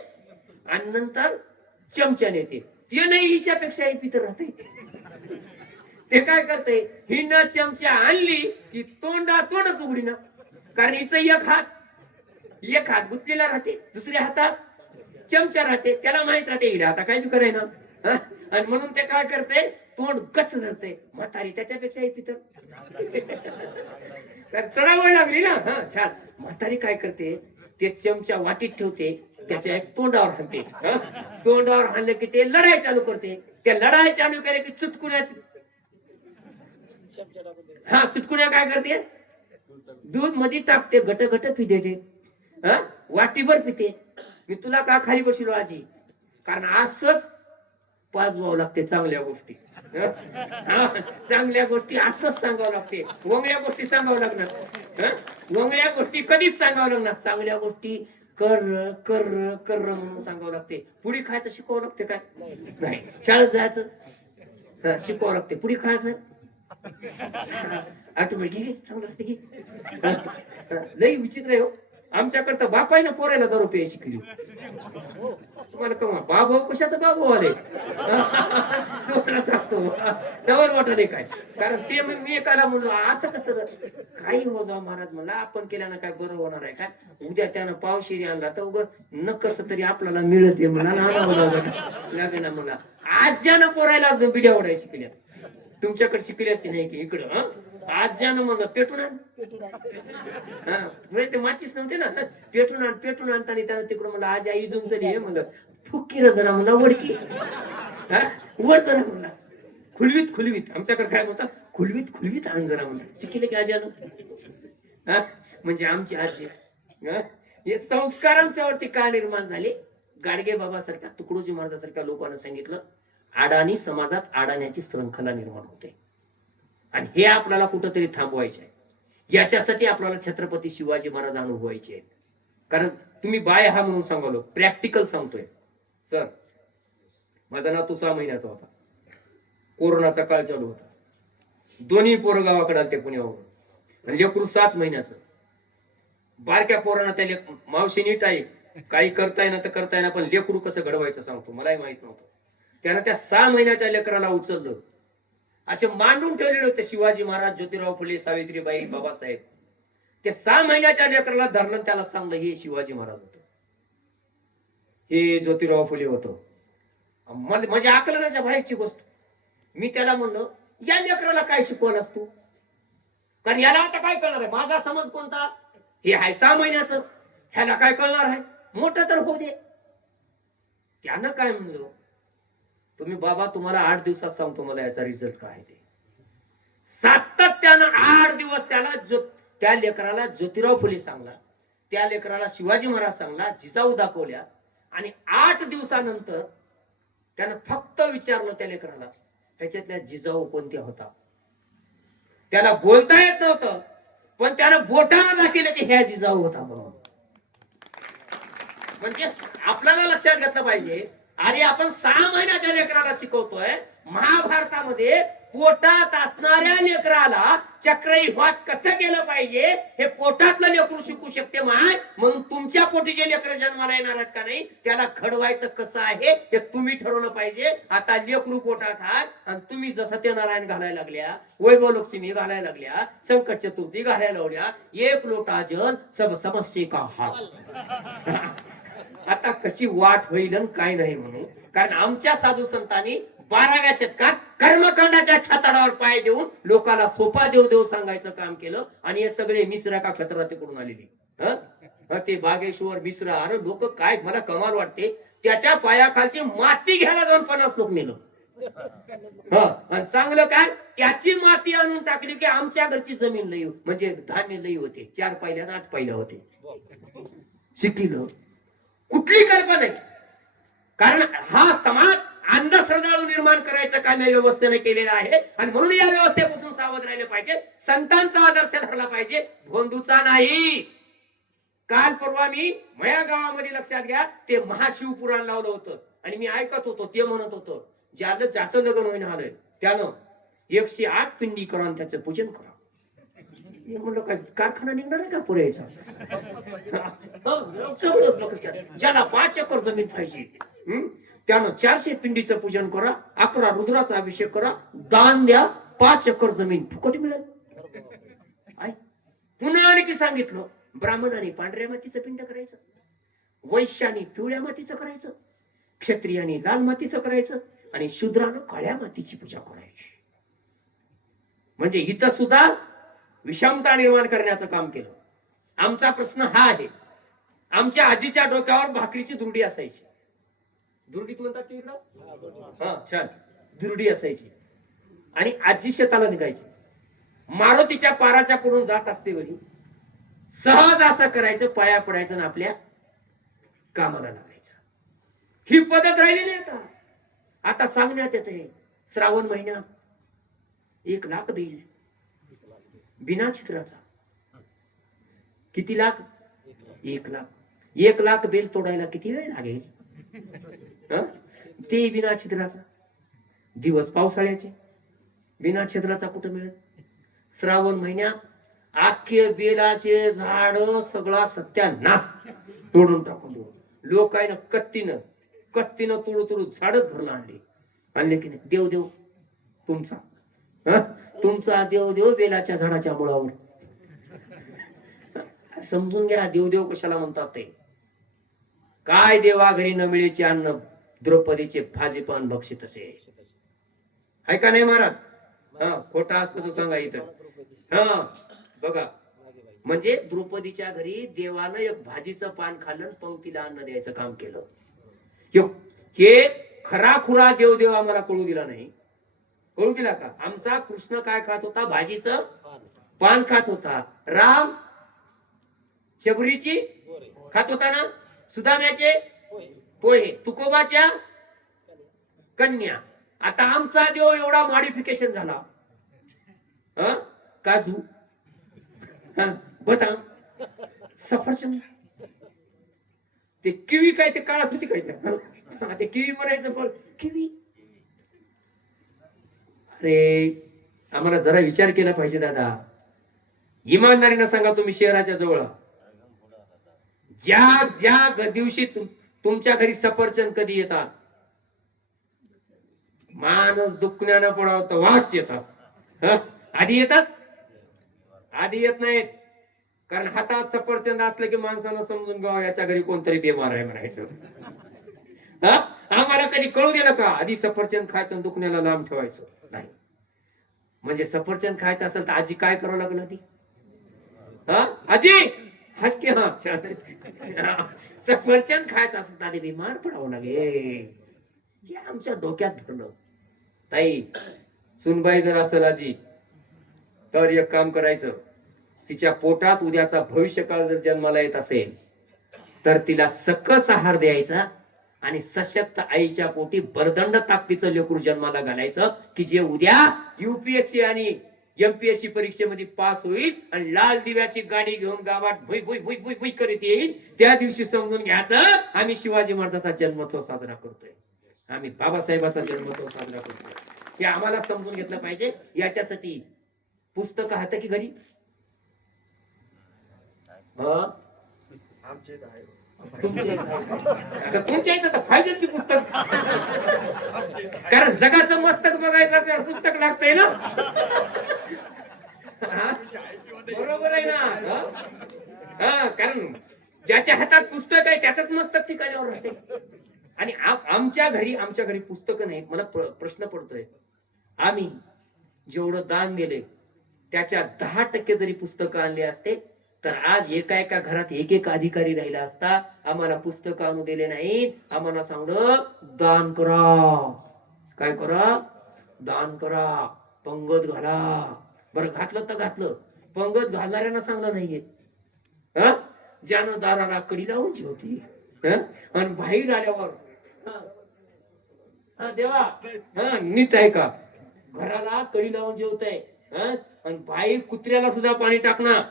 आणि नंतर चमच्याने येते. ते नाही हिच्यापेक्षा इपितर राहते. ते काय करते, हिनं चमचा आणली की तोंडच उघडी ना, कारण हिचं एक हात गुंतलेला राहते, दुसऱ्या हातात चमचा राहते. त्याला माहित राहते हिला आता काय बी कराय ना. आणि म्हणून ते काय करते, तोंड गच्च धरते. म्हातारी त्याच्यापेक्षा पितर चढावळ लागली ना. छान. म्हातारी काय करते, ते चमचा वाटीत ठेवते, त्याच्या एक तोंडावर हाणते. तोंडावर हाणले की ते लढाई चालू करते. त्या लढाई चालू केले की चुटकुण्यात चुटकुण्या काय करते, दूध मध्ये टाकते, घट घट पिते. ते वाटीभर पिते. मी तुला का खाली बसलो आजी, कारण असंच पाजवावं लागते चांगल्या गोष्टी. चांगल्या गोष्टी असंच सांगावं लागते. वंगळ्या गोष्टी सांगावं लागणार. वंगळ्या गोष्टी कधीच सांगावं लागणार. चांगल्या गोष्टी कर कर कर म्हणून सांगावं लागते. पुढे खायचं शिकवावं लागते काय नाही. शाळेत जायचं शिकवावं लागते. पुढे खायचं ऑटोमॅटिक चांगलं लागते की. लई विचित्र आहे हो. आमच्याकडचं बापायनं पोरायला दारू प्यायची शिकली. तुम्हाला कमा बाबू कशाचं बाबू आले तुम्हाला सांगतो त्यावर वाटले काय. कारण ते मी एकाला म्हणलो असं कसं काही हो जाऊ महाराज म्हणला, आपण केल्यानं काय बरं होणार आहे काय. उद्या त्यानं पावशिरी आणला तर उग न कसं तरी आपल्याला मिळत म्हणा लागेना म्हणला. आज ज्यानं पोरायला बिड्या ओढाय शिकल्या, तुमच्याकडे शिकल्यात की नाही की इकडं. आज ज्यानं म्हणलं पेटून आण, ते माचीस नव्हते ना, पेटून आणताना त्यानं तिकडं म्हणलं आज आई इजून चली म्हणलं फुक्की रजना म्हणला वडकी वर जरा म्हणला खुलवीत. आमच्याकडे काय म्हणतात, खुलवीत आण जरा म्हणला. शिकले की आज्यानं. म्हणजे आमची आजी. हे संस्कार आमच्यावरती का निर्माण झाले. गाडगे बाबासारख्या तुकडोजी महाराजांसारख्या लोकांना सांगितलं अडाणी समाजात अडाण्याची श्रंखला निर्माण होते आणि हे आपल्याला कुठंतरी थांबवायचे आहे. याच्यासाठी आपल्याला छत्रपती शिवाजी महाराज अनुभवायचे आहेत. कारण तुम्ही बाय हा म्हणून सांगालो, प्रॅक्टिकल सांगतोय. सर माझा नातू 6 महिन्याचा होता. कोरोनाचा काळ चालू होता. दोन्ही पोरं गावाकडे आलते पुण्यावरून आणि लेकरू 7 महिन्याचं. बारक्या पोरांना त्या मावशी नीट आहे, काही करताय ना तर करताय ना, पण लेकरू कसं घडवायचं सांगतो. मलाही माहित नव्हतं. त्यानं त्या 6 महिन्याच्या लेकराला उचललं. असे मांडून ठेवलेले होते शिवाजी महाराज, ज्योतिराव फुले, सावित्रीबाई, बाबासाहेब. त्या 6 महिन्याच्या लेकराला धरलं, त्याला सांगलं हे शिवाजी महाराज होत, हे ज्योतिराव फुले होतं. माझ्या आकलनाच्या बाहेरची गोष्ट. मी त्याला म्हणलं या लेकराला काय शिकवलास तू, कारण याला आता काय कळणार आहे. माझा समज कोणता, हे आहे 6 महिन्याचं, ह्याला काय कळणार आहे, मोठं तर होऊ दे. त्यानं काय म्हणलं, तुम्ही बाबा तुम्हाला 8 दिवसात सांगतो मला याचा रिझल्ट काय आहे ते. सातत्यानं 8 दिवस त्या लेकराला ज्योतिराव फुले सांगला, त्या लेकराला शिवाजी महाराज सांगला, जिजाऊ दाखवल्या. आणि 8 दिवसानंतर त्यानं फक्त विचारलं त्या लेकराला ह्याच्यातल्या जिजाऊ कोणत्या होता. त्याला बोलता येत नव्हतं, पण त्यानं बोटानं दाखवलं की ह्या जिजाऊ होता म्हणून. म्हणजे आपल्याला लक्षात घेतलं पाहिजे. अरे आपण 6 महिन्याच्या लेकराला शिकवतोय. महाभारतामध्ये पोटात असणाऱ्या लेकराला चक्रव्यूहात कसं केलं पाहिजे हे पोटातलं लेकरू शिकू शकते माय. म्हणून तुमच्या पोटी जे लेकर जन्माला येणार आहेत का नाही त्याला घडवायचं कसं आहे हे तुम्ही ठरवलं पाहिजे. आता लेकरू पोटात आहात आणि तुम्ही जसं सत्यनारायण घालायला लागल्या, वैभव लक्ष्मी घालायला लागल्या, संकट चतुर्थी घालायला लावल्या, एक लोटा जल सब समस्ये का हाल. आता कशी वाट होईल आणि काय नाही म्हणून. कारण आमच्या साधू संतांनी 12व्या शतकात कर्मकांडाच्या छाताडावर पाय देऊन लोकांना सोपा देव देव सांगायचं काम केलं. आणि हे सगळे मिश्रा का खतरा तिकडून आलेली. ते बागेश्वर मिश्रा, अरे लोक काय, मला कमाल वाटते, त्याच्या पायाखालची माती घ्यायला जाऊन 50 लोक नेलं. आणि सांगलं काय, त्याची माती आणून टाकली की आमच्या घरची जमीन लई, म्हणजे धान्य लई होते. 4 पायल्याच 8 पायल्या होते. शिकिलं कुठली कल्पना नाही. कारण हा समाज अंधश्रद्धाळू निर्माण करायचं काम या व्यवस्थेने केलेलं आहे. आणि म्हणून या व्यवस्थेपासून सावध राहिले पाहिजे. संतांचा आदर्श धरला पाहिजे, भोंदूचा नाही. काल परवा मी मया गावामध्ये, लक्षात घ्या, ते महाशिवपुराण लावलं होतं आणि मी ऐकत होतो. ते म्हणत होतं ज्याचं लग्न होईन आलंय त्यानं 108 पिंडी करा आणि त्याचं पूजन करा. मी म्हणलं काय कारखाना निघणार आहे का पुऱ्याचा. ज्याला 5 एकर जमीन पाहिजे त्यानं 400 पिंडीचं पूजन करा, 11 रुद्राचा अभिषेक करा, दान द्या, 5 एकर जमीन फुकट मिळेल. पुन्हा आणखी सांगितलं, ब्राह्मणाने पांढऱ्या मातीचं पिंड करायचं, वैश्याने पिवळ्या मातीचं करायचं, क्षत्रियाने लाल मातीचं करायचं आणि शूद्रानं काळ्या मातीची पूजा करायची. म्हणजे इथं सुद्धा विषमता निर्माण करण्याचं काम केलं. आमचा प्रश्न हा आहे, आमच्या आजीच्या डोक्यावर भाकरीची दुर्डी असायची. दुर्डी म्हणतात ते इकडं? हा, छान. दुर्डी असायची आणि आजी शेताला निघायची. मारुतीच्या पाराच्या पुढून जात असते वरी सहज असं करायचं, पाया पडायचं आणि आपल्या कामाला लागायचं. ही पद्धत राहिली नाही आता. आता सांगण्यात येते श्रावण महिन्यात 1 लाख बेल बिना छिद्राचा. किती लाख? 1 लाख. 1 लाख बेल तोडायला किती वेळ लागेल? ते बिना छिद्राचा. दिवस पावसाळ्याचे, बिना छिद्राचा कुठं मिळत? श्रावण महिन्यात आखे बेलाचे झाड सगळा सत्यानाश तोडून टाकून देऊ. लोकांना कत्तीनं तोडू झाडच घरला आणले की नाही. देव देव तुमचा देव बेलाच्या झाडाच्या मुळावर. समजून घ्या देव कशाला म्हणतात ते. काय देवा घरी न मिळेचे अन्न, द्रौपदीचे भाजीपान भक्षित असे. आहे का नाही महाराज? खोटा असतं तर सांगा इथं. बघा, म्हणजे द्रौपदीच्या घरी देवानं एक भाजीचं पान खाल्लं, पंक्तीला अन्न द्यायचं काम केलं. हे खरा खुरा देव आम्हाला कळू दिला नाही. कळू दिला का? आमचा कृष्ण काय खात होता? भाजीचं पान खात होता. राम शबरीची खात होता ना, सुदाम्याचे पोहे, तुकोबाच्या कन्या. आता आमचा देव एवढा मॉडिफिकेशन झाला. काजू, बदाम, सफरचंद, ते किवी काय ते काळात होती काय ते किवी म्हणायचं फळ किवी. अरे आम्हाला जरा विचार केला पाहिजे दादा. इमानदारीनं सांगा, तुम्ही शहराच्या जवळ ज्या दिवशी तुमच्या घरी सफरचंद कधी येतात, माणूस दुखण्यानं पडावं वाच येतात. आधी येतात? आधी येत नाहीत. कारण हातात सफरचंद असलं की माणसानं समजून घ्यावं याच्या घरी कोणतरी बेमार आहे म्हणायचं. आम्हाला कधी कळू दिलं का? आधी सफरचंद खायचं, दुखण्याला लांब ठेवायचं नाही. म्हणजे सफरचंद खायचं असेल तर आजी काय करावं लागलं? आधी आजी हस की सफरचंद खायचं असेल तर आधी बिमार पडावं लागेल. हे आमच्या डोक्यात भरलं. ताई सुनबाई जर असेल आजी तर एक काम करायचं, तिच्या पोटात उद्याचा भविष्यकाळ जर जन्माला येत असेल तर तिला सकस आहार द्यायचा आणि सशक्त आईच्या पोटी बरदंड ताकदीचं लेकरू जन्माला घालायचं की जे उद्या UPSC आणि एमपीएससी परीक्षेमध्ये पास होईल आणि लाल दिव्याची गाडी घेऊन गावात भुई भुई भुई भुई भुई करीत येईल, त्या दिवशी समजून घ्यायचं आम्ही शिवाजी महाराजाचा जन्मोत्सव साजरा करतोय, आम्ही बाबासाहेबाचा जन्मोत्सव साजरा करतोय. हे आम्हाला समजून घेतलं पाहिजे. याच्यासाठी पुस्तक हात की घरी तुमच्या इथं तर पाहिजेच की पुस्तक, कारण जगाचं मस्तक बघायचं असल्यावर पुस्तक लागतंय ना. हा? बरोबर आहे ना. हा, कारण ज्याच्या हातात पुस्तक आहे त्याच मस्तक ठिकाणावर राहते. आणि आमच्या घरी पुस्तकं नाही. मला प्रश्न पडतोय, आम्ही जेवढं दान दिले त्याच्या 10% जरी पुस्तकं आणले असते तर आज एका घरात एक अधिकारी राहिला असता. आम्हाला पुस्तकं आणू दिले नाहीत, आम्हाला सांगलं दान करा. काय करा? दान करा, पंगत घाला. बरं, घातलं तर घातलं, पंगत घालणाऱ्यांना सांगलं नाहीये. ज्यानं दाराला कडी लावून ठेवती आणि बाहेर आल्यावर देवा नीट आहे का, घराला कडी लावून जेवताय आणि बाहेर कुत्र्याला सुद्धा पाणी टाकणार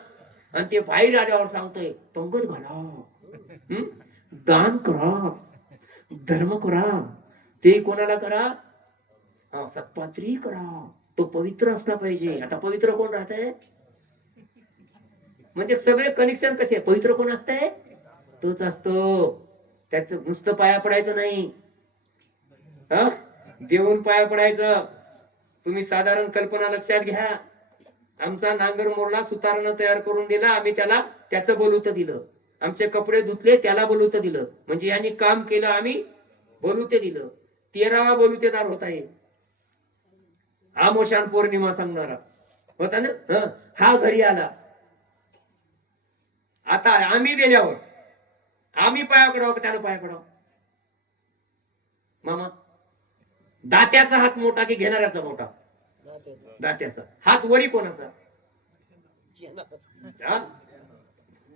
आणि ते बाहेर आल्यावर सांगतोय पंगत घाला, दान करा, धर्म करा. ते कोणाला करा? सत्पात्री करा. तो पवित्र असला पाहिजे. आता पवित्र कोण राहतंय? म्हणजे सगळे कनेक्शन कसे? पवित्र कोण असतंय? तोच असतो. त्याच नुसतं पाया पडायचं नाही, देऊन पाया पडायचं. तुम्ही साधारण कल्पना लक्षात घ्या. आमचा नांगर मोडला, सुतारनं तयार करून दिला, आम्ही त्याला त्याचं बोलूत दिलं. आमचे कपडे धुतले, त्याला बोलूत दिलं. म्हणजे यांनी काम केलं, आम्ही बोलूते दिलं. 13वा बोलूतेदार होता हे. आमोशान पौर्णिमा सांगणारा होता ना. हा घरी आला. आता आम्ही गेल्यावर आम्ही पाया पडावं का त्यानं पाया पडावं? मामा, दात्याचा हात मोठा की घेणाऱ्याचा मोठा? दात्याचा हात वरी कोणाचा?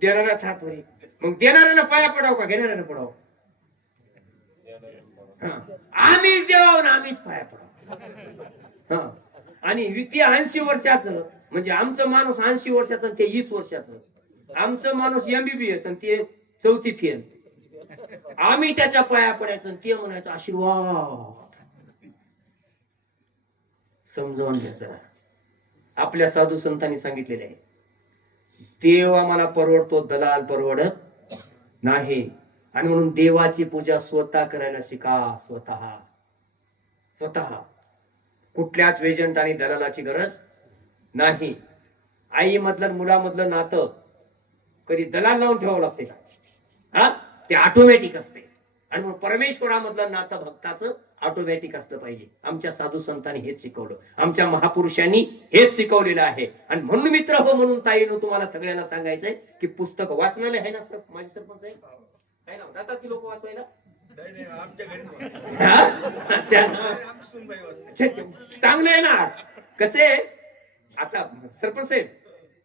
देणाऱ्याचा हात वरी. मग देणाऱ्यानं पाया पडावं का घेणाऱ्यानं पडावं? आम्हीच देवावर आम्हीच पाया पडावं. आणि ते 80 वर्षाचं, म्हणजे आमचं माणूस 80 वर्षाचं ते 20 वर्षाचं. आमचं माणूस MBBS आणि ते 4थी फेल. आम्ही त्याच्या पाया पडायचं, ते म्हणायचं आशीर्वाद. समजावून घ्यायचं. आपल्या साधू संतांनी सांगितलेले आहे, देव आम्हाला परवडतो, दलाल परवडत नाही. आणि म्हणून देवाची पूजा स्वतः करायला शिका. स्वतः कुठल्याच एजंट आणि दलालाची गरज नाही. आई मधलं मुलामधलं नातं कधी दलाल लावून ठेवावं लागते का? ते ऑटोमॅटिक असते. आणि मग परमेश्वरामधलं नातं भक्ताचं ऑटोमॅटिक असलं पाहिजे. आमच्या साधू संतांनी हेच शिकवलं, आमच्या महापुरुषांनी हेच शिकवलेलं आहे. आणि म्हणून मित्र हो, म्हणून ताईनं तुम्हाला सगळ्यांना सांगायचंय की पुस्तक वाचनालय आहे ना सर, माझी सरपंच आहे ना, जातात की लोक वाचवायला? चांगलं आहे ना. कसे आता सरपंच साहेब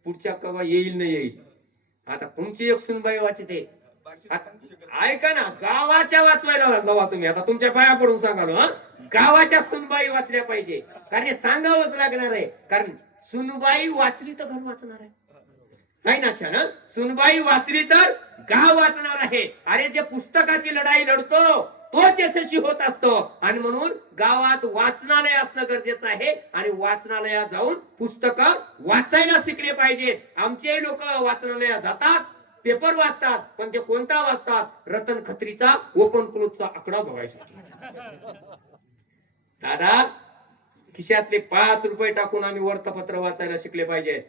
पुढच्या कवा येईल नाही येईल, आता तुमची एक सुनबाई वाचते. ऐका ना, गावाच्या वाचवायला लावा तुम्ही. आता तुमच्या पाया पडून सांगालो, गावाच्या सुनबाई वाचल्या पाहिजे. कारण हे सांगावंच लागणार आहे. कारण सुनबाई वाचली तर घर वाचणार आहे, नाही ना? छान. सुनबाई वाचली तर गाव वाचणार आहे. अरे, जे पुस्तकाची लढाई लढतो तोच यशस्वी होत असतो. आणि म्हणून गावात वाचनालय असणं गरजेचं आहे. आणि वाचनालयात जाऊन पुस्तक वाचायला शिकले पाहिजे. आमचे लोक वाचनालयात जातात, पेपर वाचतात, पण ते कोणता वाचतात? रतन खत्रीचा ओपन क्लोजचा आकडा बघायसाठी. दादा, खिशातले 5 रुपये टाकून आम्ही वर्तपत्र वाचायला शिकले पाहिजे.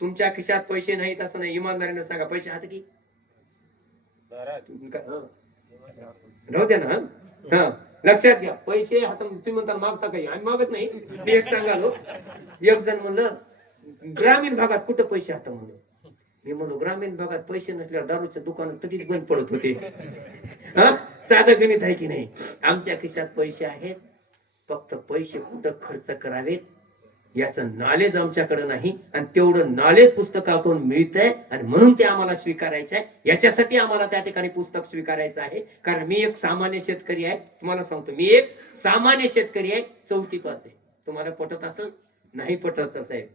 तुमच्या खिशात पैसे नाहीत असं नाही, इमानदारीने सांगा. पैसे हात की राहू द्या ना. लक्षात घ्या, पैसे हात. तुम्ही म्हणता मागता काही, आम्ही मागत नाही. मी एक सांगालो, एक जण म्हणलं ग्रामीण भागात कुठे पैसे हात म्हणलं. मी म्हणलो ग्रामीण भागात पैसे नसल्यावर दारूच्या दुकानात कधीच बंद पडत होते. साधं गणित आहे की नाही? आमच्या खिशात पैसे आहेत, फक्त पैसे कुठं खर्च करावेत याचं नॉलेज आमच्याकडे नाही. आणि तेवढं नॉलेज पुस्तकातून मिळतंय आणि म्हणून ते आम्हाला स्वीकारायचं आहे. याच्यासाठी आम्हाला त्या ठिकाणी पुस्तक स्वीकारायचं आहे. कारण मी एक सामान्य शेतकरी आहे. तुम्हाला सांगतो, मी एक सामान्य शेतकरी आहे, 4थी पास आहे. तुम्हाला पटत असेल नाही पटायचं साहेब.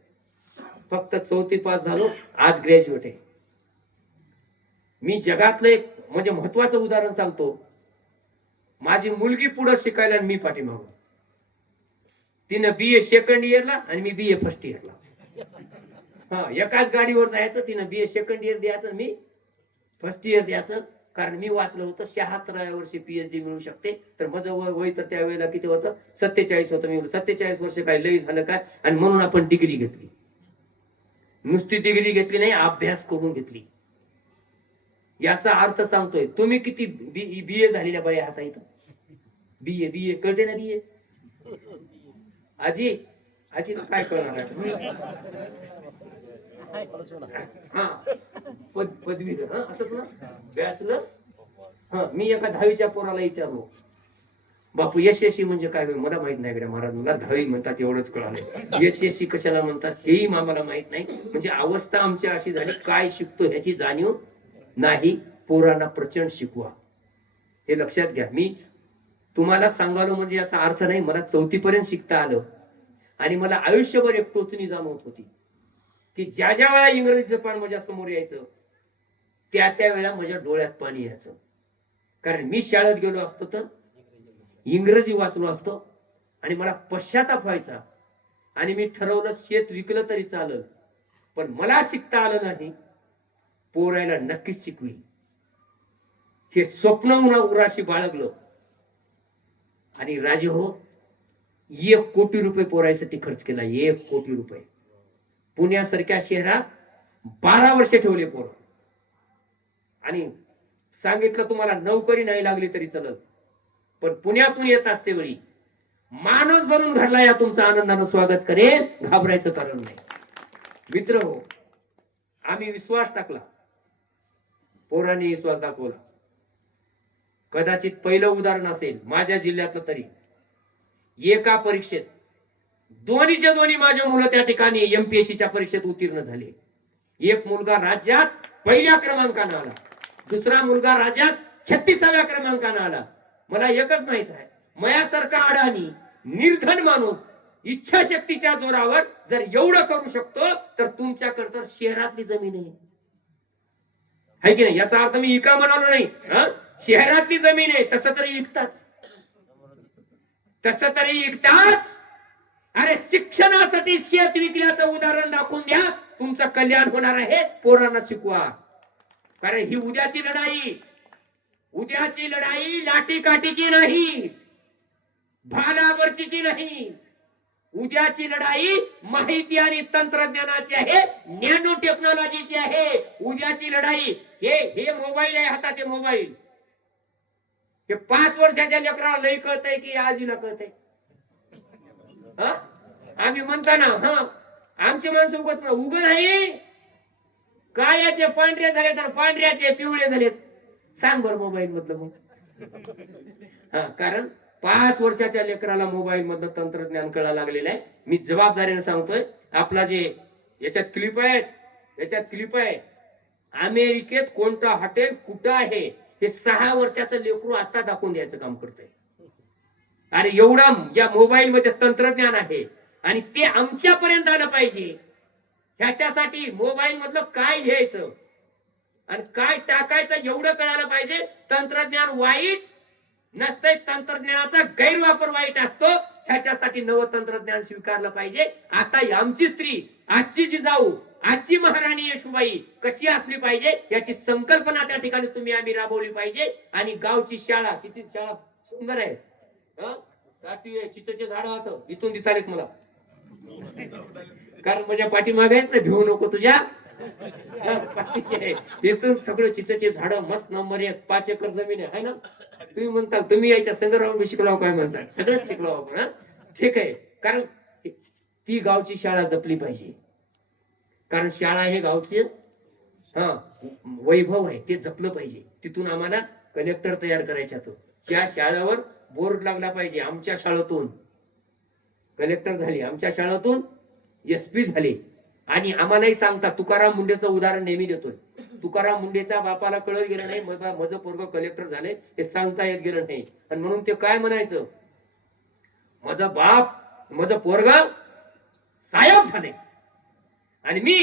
फक्त 4थी पास झालो, आज ग्रॅज्युएट आहे. मी जगातलं एक म्हणजे महत्वाचं उदाहरण सांगतो. माझी मुलगी पुढे शिकायला आणि मी पाठीमागं. तिनं BA सेकंड इयरला आणि मी BA फर्स्ट इयरला. हा, एकाच गाडीवर जायचं. तिनं BA सेकंड इयर द्यायचं, मी फर्स्ट इयर द्यायचं. कारण मी वाचलं होतं 76व्या वर्षी PhD मिळू शकते. तर माझं वय तर त्यावेळेला किती होतं, 47 होतं. मी 47 वर्ष काय लई झालं काय, आणि म्हणून आपण डिग्री घेतली. नुसती डिग्री घेतली नाही, अभ्यास करून घेतली. याचा अर्थ सांगतोय. तुम्ही किती BA झालेल्या बाया आता इथं? BA कळते ना BA? आजी आजी काय कळणार आहे? हा, पदवी असंच ना, बॅचलर. हा, मी एका 10वीच्या पोराला विचारलो, बापू SSC म्हणजे काय? मला माहित नाही गड्या महाराज, मला 10वी म्हणतात एवढंच कळालं. HSC कशाला म्हणतात हेही आम्हाला माहित नाही. म्हणजे अवस्था आमची अशी झाली, काय शिकतो ह्याची जाणीव नाही. पोरांना प्रचंड शिकवा, हे लक्षात घ्या. मी तुम्हाला सांगालो म्हणजे याचा अर्थ नाही मला 4थी पर्यंत शिकता आलं, आणि मला आयुष्यभर एक टोचणी जाणवत होती की ज्या ज्या वेळा इंग्रजीचं पान माझ्या समोर यायचं, त्या त्या वेळा माझ्या डोळ्यात पाणी यायचं. कारण मी शाळेत गेलो असतो तर इंग्रजी वाचलो असतो, आणि मला पश्चाताप व्हायचा. आणि मी ठरवलं शेत विकलं तरी चालेल, पण मला शिकता आलं नाही. पोरायला नक्कीच शिकवी, हे स्वप्न उराशी बाळगलं. आणि राजे हो, 1 कोटी रुपये पोरायसाठी खर्च केला. 1 कोटी रुपये. पुण्यासारख्या शहरात 12 वर्ष ठेवले पोर, आणि सांगितलं तुम्हाला नोकरी नाही लागली तरी चालेल, पण पुण्यातून येत असते वेळी माणूस बनून घरला या, तुमचं आनंदानं स्वागत करेल, घाबरायचं कारण नाही. मित्र हो, आम्ही विश्वास टाकला, पोरांनी विश्वास दाखवला. कदाचित पहिलं उदाहरण असेल माझ्या जिल्ह्यातलं तरी. एका परीक्षेत दोन्हीच्या दोन्ही माझे मुलं त्या ठिकाणी MPSCच्या परीक्षेत उत्तीर्ण झाले. एक मुलगा राज्यात पहिल्या क्रमांकाने आला, दुसरा मुलगा राज्यात 36व्या क्रमांकाने आला. मला एकच माहित आहे, मयासारखा अडाणी निर्धन माणूस इच्छाशक्तीच्या जोरावर जर एवढं करू शकतो, तर तुमच्याकडे तर शहरातली जमीन आहे की नाही? याचा अर्थ मी इका म्हणालो नाही. शहरातली जमीन आहे, तसं तरी इकताच. अरे शिक्षणासाठी शेत विकल्याचं उदाहरण दाखवून द्या, तुमचं कल्याण होणार आहे. पोरांना शिकवा, कारण ही उद्याची लढाई लाठी काठीची नाही, भालाबरची नाही. उद्याची लढाई माहिती आणि तंत्रज्ञानाची आहे, नॅनो टेक्नॉलॉजीची आहे. उद्याची लढाई हे मोबाईल आहे हातात, हे मोबाईल. हे 5 वर्षाच्या लेकराला लई कळतंय की आजीला कळतंय? आम्ही म्हणताना आमचे माणसं उगत नाही. काळ्याचे पांढरे झालेत आणि पांढऱ्याचे पिवळे झालेत. सांग बर मोबाईल मधलं मग. कारण 5 वर्षाच्या लेकराला मोबाईल मधलं तंत्रज्ञान कळायला लागलेलं आहे. मी जबाबदारीने सांगतोय. आपला जे याच्यात क्लिप आहे, अमेरिकेत कोणतं हॉटेल कुठं आहे हे 6 वर्षाचं लेकरू आता दाखवून द्यायचं काम करतंय. अरे एवढा या मोबाईल मध्ये तंत्रज्ञान आहे, आणि ते आमच्यापर्यंत आलं पाहिजे. ह्याच्यासाठी मोबाईल मधलं काय घ्यायचं आणि काय टाकायचं एवढं कळायला पाहिजे. तंत्रज्ञान वाईट नसतंय, तंत्रज्ञानाचा गैरवापर वाईट असतो. ह्याच्यासाठी नवं तंत्रज्ञान स्वीकारलं पाहिजे. आता आमची स्त्री, आजची जिजाऊ, आजची महाराणी येशूबाई कशी असली पाहिजे याची संकल्पना त्या ठिकाणी आम्ही राबवली पाहिजे. आणि गावची शाळा, किती शाळा सुंदर आहे. चिचेचे झाड होतं, इथून दिसालेत मला, कारण माझ्या पाठीमागे आहेत ना, भिवू नको तुझ्या. इथून सगळं चिचेचे झाड, मस्त नंबर 1, 5 एकर जमीन आहे ना. तुम्ही म्हणता तुम्ही याच्या संग राहून शिकलो काय म्हणता, सगळंच शिकलो आपण. ठीक आहे, कारण ती गावची शाळा जपली पाहिजे. कारण शाळा हे गावचे वैभव आहे, ते जपलं पाहिजे. तिथून आम्हाला कलेक्टर तयार करायच्या. त्या शाळेवर बोर्ड लागला पाहिजे, आमच्या शाळेतून कलेक्टर झाले, आमच्या शाळेतून SP झाले. आणि आम्हालाही सांगता, तुकाराम मुंडेचं उदाहरण नेहमी देतोय. तुकाराम मुंडेच्या बापाला कळत गेलं नाही माझं पोरग कलेक्टर झाले, हे सांगता येत गेलं नाही. आणि म्हणून ते काय म्हणायचं, माझा बाप, माझं पोरग साहेब झाले आणि मी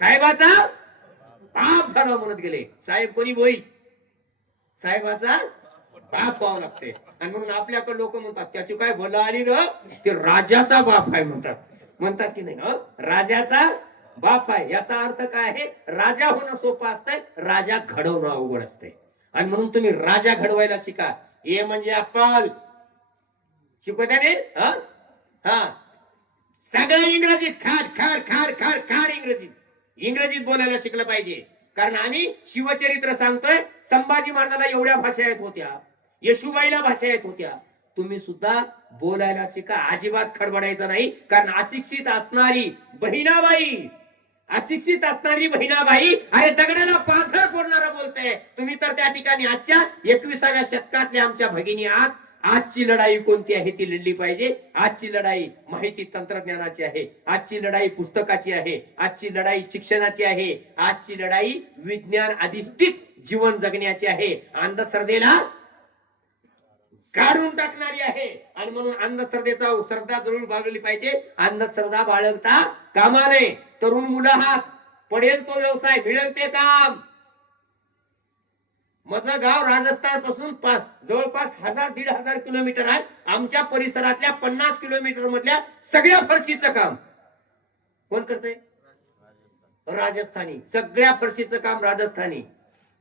साहेबाचा बाप झाला म्हणत गेले. साहेब कोणी होईल? साहेबाचा बाप व्हावं लागते. आणि म्हणून आपल्याकडे लोक म्हणतात त्याची काय भलं आली ग, ते राजाचा बाप आहे म्हणतात की नाही. राजाचा बाप आहे याचा अर्थ काय आहे? राजा होणं सोपं असतंय, राजा घडवणं अवघड असतंय. आणि म्हणून तुम्ही राजा घडवायला शिका. ए म्हणजे अप्पल शिकवत्याने हा सगळं इंग्रजीत खाड खाड खाड खाड खाड इंग्रजीत बोलायला शिकलं पाहिजे. कारण आम्ही शिवचरित्र सांगतोय. संभाजी महाराजाला एवढ्या भाषा येत होत्या, येशूबाईला भाषा येत होत्या. तुम्ही सुद्धा बोलायला शिका, अजिबात खडबडायचं नाही. कारण अशिक्षित असणारी बहिणाबाई अरे दगडाला पाझर फोडणारा बोलतय. तुम्ही तर त्या ठिकाणी आजच्या 21व्या शतकातल्या आमच्या भगिनी आहात. आजची लढाई कोणती आहे ती लढली पाहिजे. आजची लढाई माहिती तंत्रज्ञानाची आहे, आजची लढाई पुस्तकाची आहे, आजची लढाई शिक्षणाची आहे, आजची लढाई विज्ञान अधिष्ठित जीवन जगण्याची आहे. अंधश्रद्धेला काढून टाकणारी आहे. आणि म्हणून अंधश्रद्धेचा श्रद्धा जरूर बाळगली पाहिजे. अंधश्रद्धा बाळगता कामा नये. तरुण मुलं आहात, पडेल तो व्यवसाय, मिळेल ते काम. माझं गाव राजस्थान पासून जवळपास 1000-1500 किलोमीटर आहे. आमच्या परिसरातल्या 50 किलोमीटर मधल्या सगळ्या फरशीचं काम कोण करतंय? राजस्थानी. सगळ्या फरशीचं काम राजस्थानी.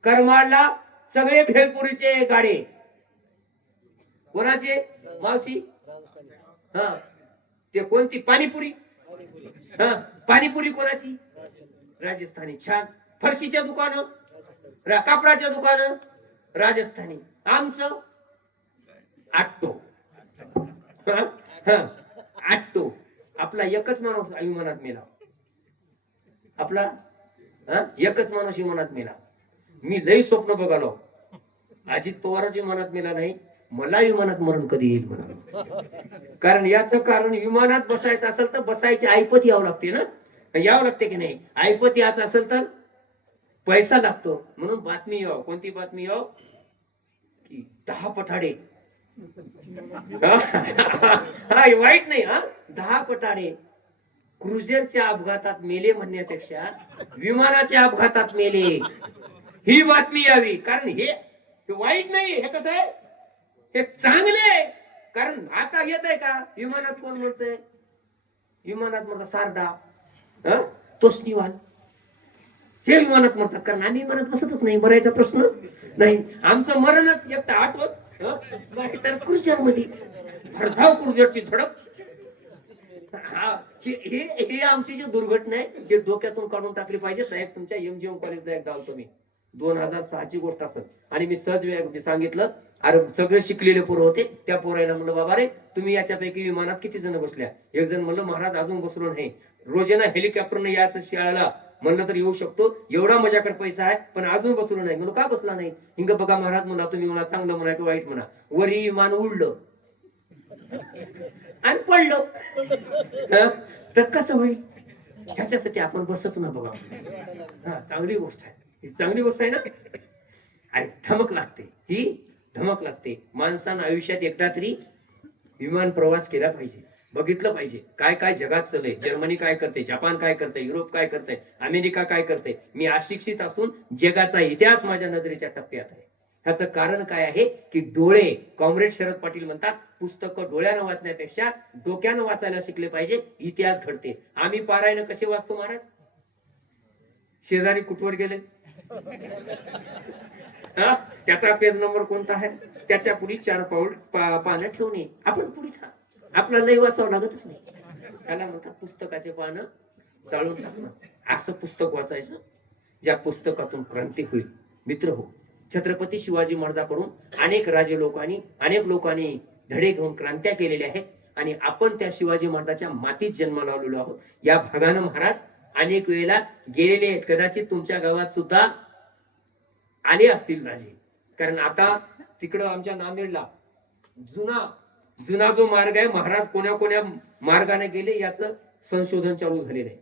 करमाळला सगळे भेलपुरीचे गाडे कोणाचे? मावशी हा ते कोणती? पाणीपुरी. हा पाणीपुरी कोणाची? राजस्थानी. छान. फरशीच्या दुकानं, कापडाच्या दुकानं राजस्थानी. आमचं आट्टो. आट्टो. आपला एकच माणूस विमानात मेला. आपला एकच माणूस विमानात मेला. मी लई स्वप्न बघालो. अजित पवारच विमानात मेला नाही, मला विमानात मरण कधी येईल म्हणा. कारण याचं कारण विमानात बसायचं असेल तर बसायची ऐपत यावं लागते ना, यावं लागते की नाही. ऐपत याचं असेल तर पैसा लागतो. म्हणून बातमी यावं. कोणती बातमी यावं? की 10 पठाडे. वाईट नाही. 10 पठाडे क्रुझरच्या अपघातात मेले म्हणण्यापेक्षा विमानाच्या अपघातात मेले ही बातमी यावी. कारण हे वाईट नाही, हे कसं आहे, हे चांगले आहे. कारण आता येत आहे का विमानात कोण बोलतंय? विमानात म्हणतात सारडा, तोष्णीवाल हे विमानात मरतात. कारण आम्ही विमानात बसतच नाही, मरायचा प्रश्न नाही. आमचं मरणच एक तर आठवत नाही तर क्रुझर मध्ये भरधाव क्रुझरची धडक. हे आमची जी दुर्घटना आहे हे डोक्यातून काढून टाकली पाहिजे. साहेब तुमच्या MGM कॉलेजला एकदा आलतो मी, 2006ची गोष्ट असेल. आणि मी सहज सांगितलं, अरे सगळे शिकलेले पोरं होते. त्या पोरायला म्हणलं, बाबा रे तुम्ही याच्यापैकी विमानात किती जण बसल्या? एक जण म्हणलं, महाराज अजून बसलो नाही, रोजाना हेलिकॉप्टरने यायचं शाळेला. म्हणलं तर येऊ शकतो, एवढा माझ्याकडे पैसा आहे, पण अजून बसलो नाही. म्हणून का बसला नाही? हिंग बघा महाराज म्हणा, तुम्ही मला चांगलं म्हणा की वाईट म्हणा, वरी विमान उडलं आणि पडलं तर कसं होईल? ह्याच्यासाठी आपण बसच ना बघा. चांगली गोष्ट आहे, चांगली गोष्ट आहे ना. अरे धमक लागते, ही धमक लागते. माणसानं आयुष्यात एकदा तरी विमान प्रवास केला पाहिजे, बघितलं पाहिजे काय काय जगात चाललंय. जर्मनी काय करते, जपान काय करते, युरोप काय करते, अमेरिका काय करते. मी अशिक्षित असून जगाचा इतिहास माझ्या नजरेच्या टप्प्यात आहे. ह्याचं कारण काय आहे की डोळे, कॉम्रेड शरद पाटील म्हणतात, पुस्तकं डोळ्यानं वाचण्यापेक्षा डोक्यानं वाचायला शिकले पाहिजे. इतिहास घडते. आम्ही पारायण कसे वाचतो महाराज? शेजारी कुठवर गेले, त्याचा पेज नंबर कोणता आहे, त्याच्या पुढे 4 पाऊल पानं ठेवणे. आपण पुढीच आपल्याला लई वाचावं लागतच नाही. त्याला म्हणतात पुस्तकाचे पानं चाळून टाकणं. असं पुस्तक वाचायचं ज्या पुस्तकातून क्रांती होईल. मित्र हो, छत्रपती शिवाजी महाराजांकडून अनेक अनेक लोकांनी धडे घेऊन क्रांत्या केलेल्या आहेत. आणि आपण त्या शिवाजी महाराजांच्या मातीत जन्माला आलेलो आहोत. या भागानं महाराज अनेक वेळेला गेलेले आहेत. कदाचित तुमच्या गावात सुद्धा आले असतील राजे. कारण आता तिकडं आमच्या नांदेडला जुना जो मार्ग आहे, महाराज कोण्या मार्गाने गेले याचं संशोधन चालू झालेलं आहे.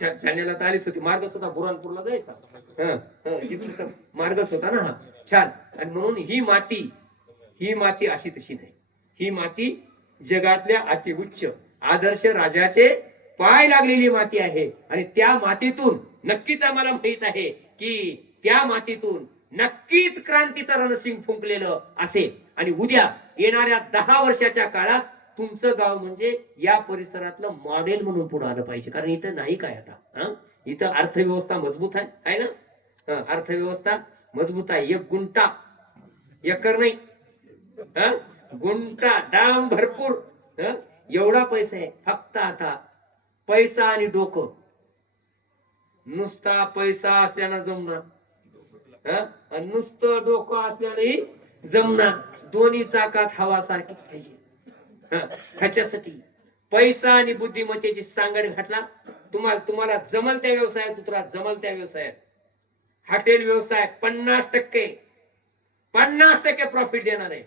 जालन्याला तर आलीच होती. मार्गच होता बुरानपूरला जायचा. मार्गच होता ना छान. आणि म्हणून ही माती अशी तशी नाही. ही माती जगातल्या अतिउच्च आदर्श राजाचे पाय लागलेली माती आहे. आणि त्या मातीतून नक्कीच आम्हाला माहित आहे की त्या मातीतून नक्कीच क्रांतीचं रणसिंग फुंकलेलं असेल. आणि उद्या येणाऱ्या 10 वर्षाच्या काळात तुमचं गाव म्हणजे या परिसरातलं मॉडेल म्हणून पुढे आलं पाहिजे. कारण इथं नाही काय आता, इथं अर्थव्यवस्था मजबूत आहे ना. अर्थव्यवस्था मजबूत आहे. एक गुंठा एकर नाही, गुंठा दाम भरपूर, एवढा पैसा आहे. फक्त आता पैसा आणि डोकं. नुसता पैसा असल्यानं जमणार, नुसतं डोकं असल्याने जमणार. दोन्ही चाकात हवा सारखीच पाहिजे. ह्याच्यासाठी पैसा आणि बुद्धिमत्तेची सांगड घातला. तुम्हाला जमल त्या व्यवसायात उतरा, जमल त्या व्यवसायात. हॉटेल व्यवसाय 50% प्रॉफिट देणार आहे.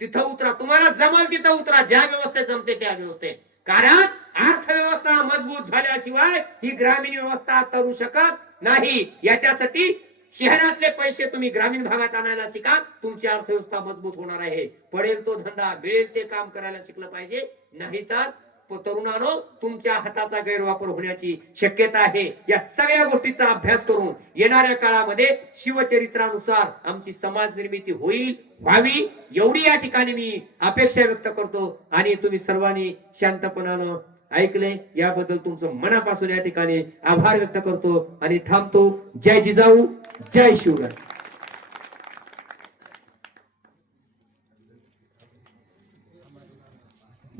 तिथं उतरा, तुम्हाला जमल तिथं उतरा. ज्या व्यवस्थेत जमते त्या व्यवस्थेत. कारण अर्थव्यवस्था मजबूत झाल्याशिवाय ही ग्रामीण व्यवस्था तरू शकत नाही. याच्यासाठी शहरातले पैसे तुम्ही ग्रामीण भागात आणायला शिका. तुमची अर्थव्यवस्था मजबूत होणार आहे. पडेल तो धंदा, मिळेल ते काम करायला शिकलं पाहिजे. नाहीतर तरुणांनो, तुमच्या हाताचा गैरवापर होण्याची शक्यता आहे. या सगळ्या गोष्टीचा अभ्यास करून येणाऱ्या काळामध्ये शिवचरित्रानुसार आमची समाज निर्मिती व्हावी एवढी या ठिकाणी मी अपेक्षा व्यक्त करतो. आणि तुम्ही सर्वांनी शांतपणानं ऐकले याबद्दल तुमचं मनापासून या ठिकाणी आभार व्यक्त करतो आणि थांबतो. जय जिजाऊ, जय शिवराय.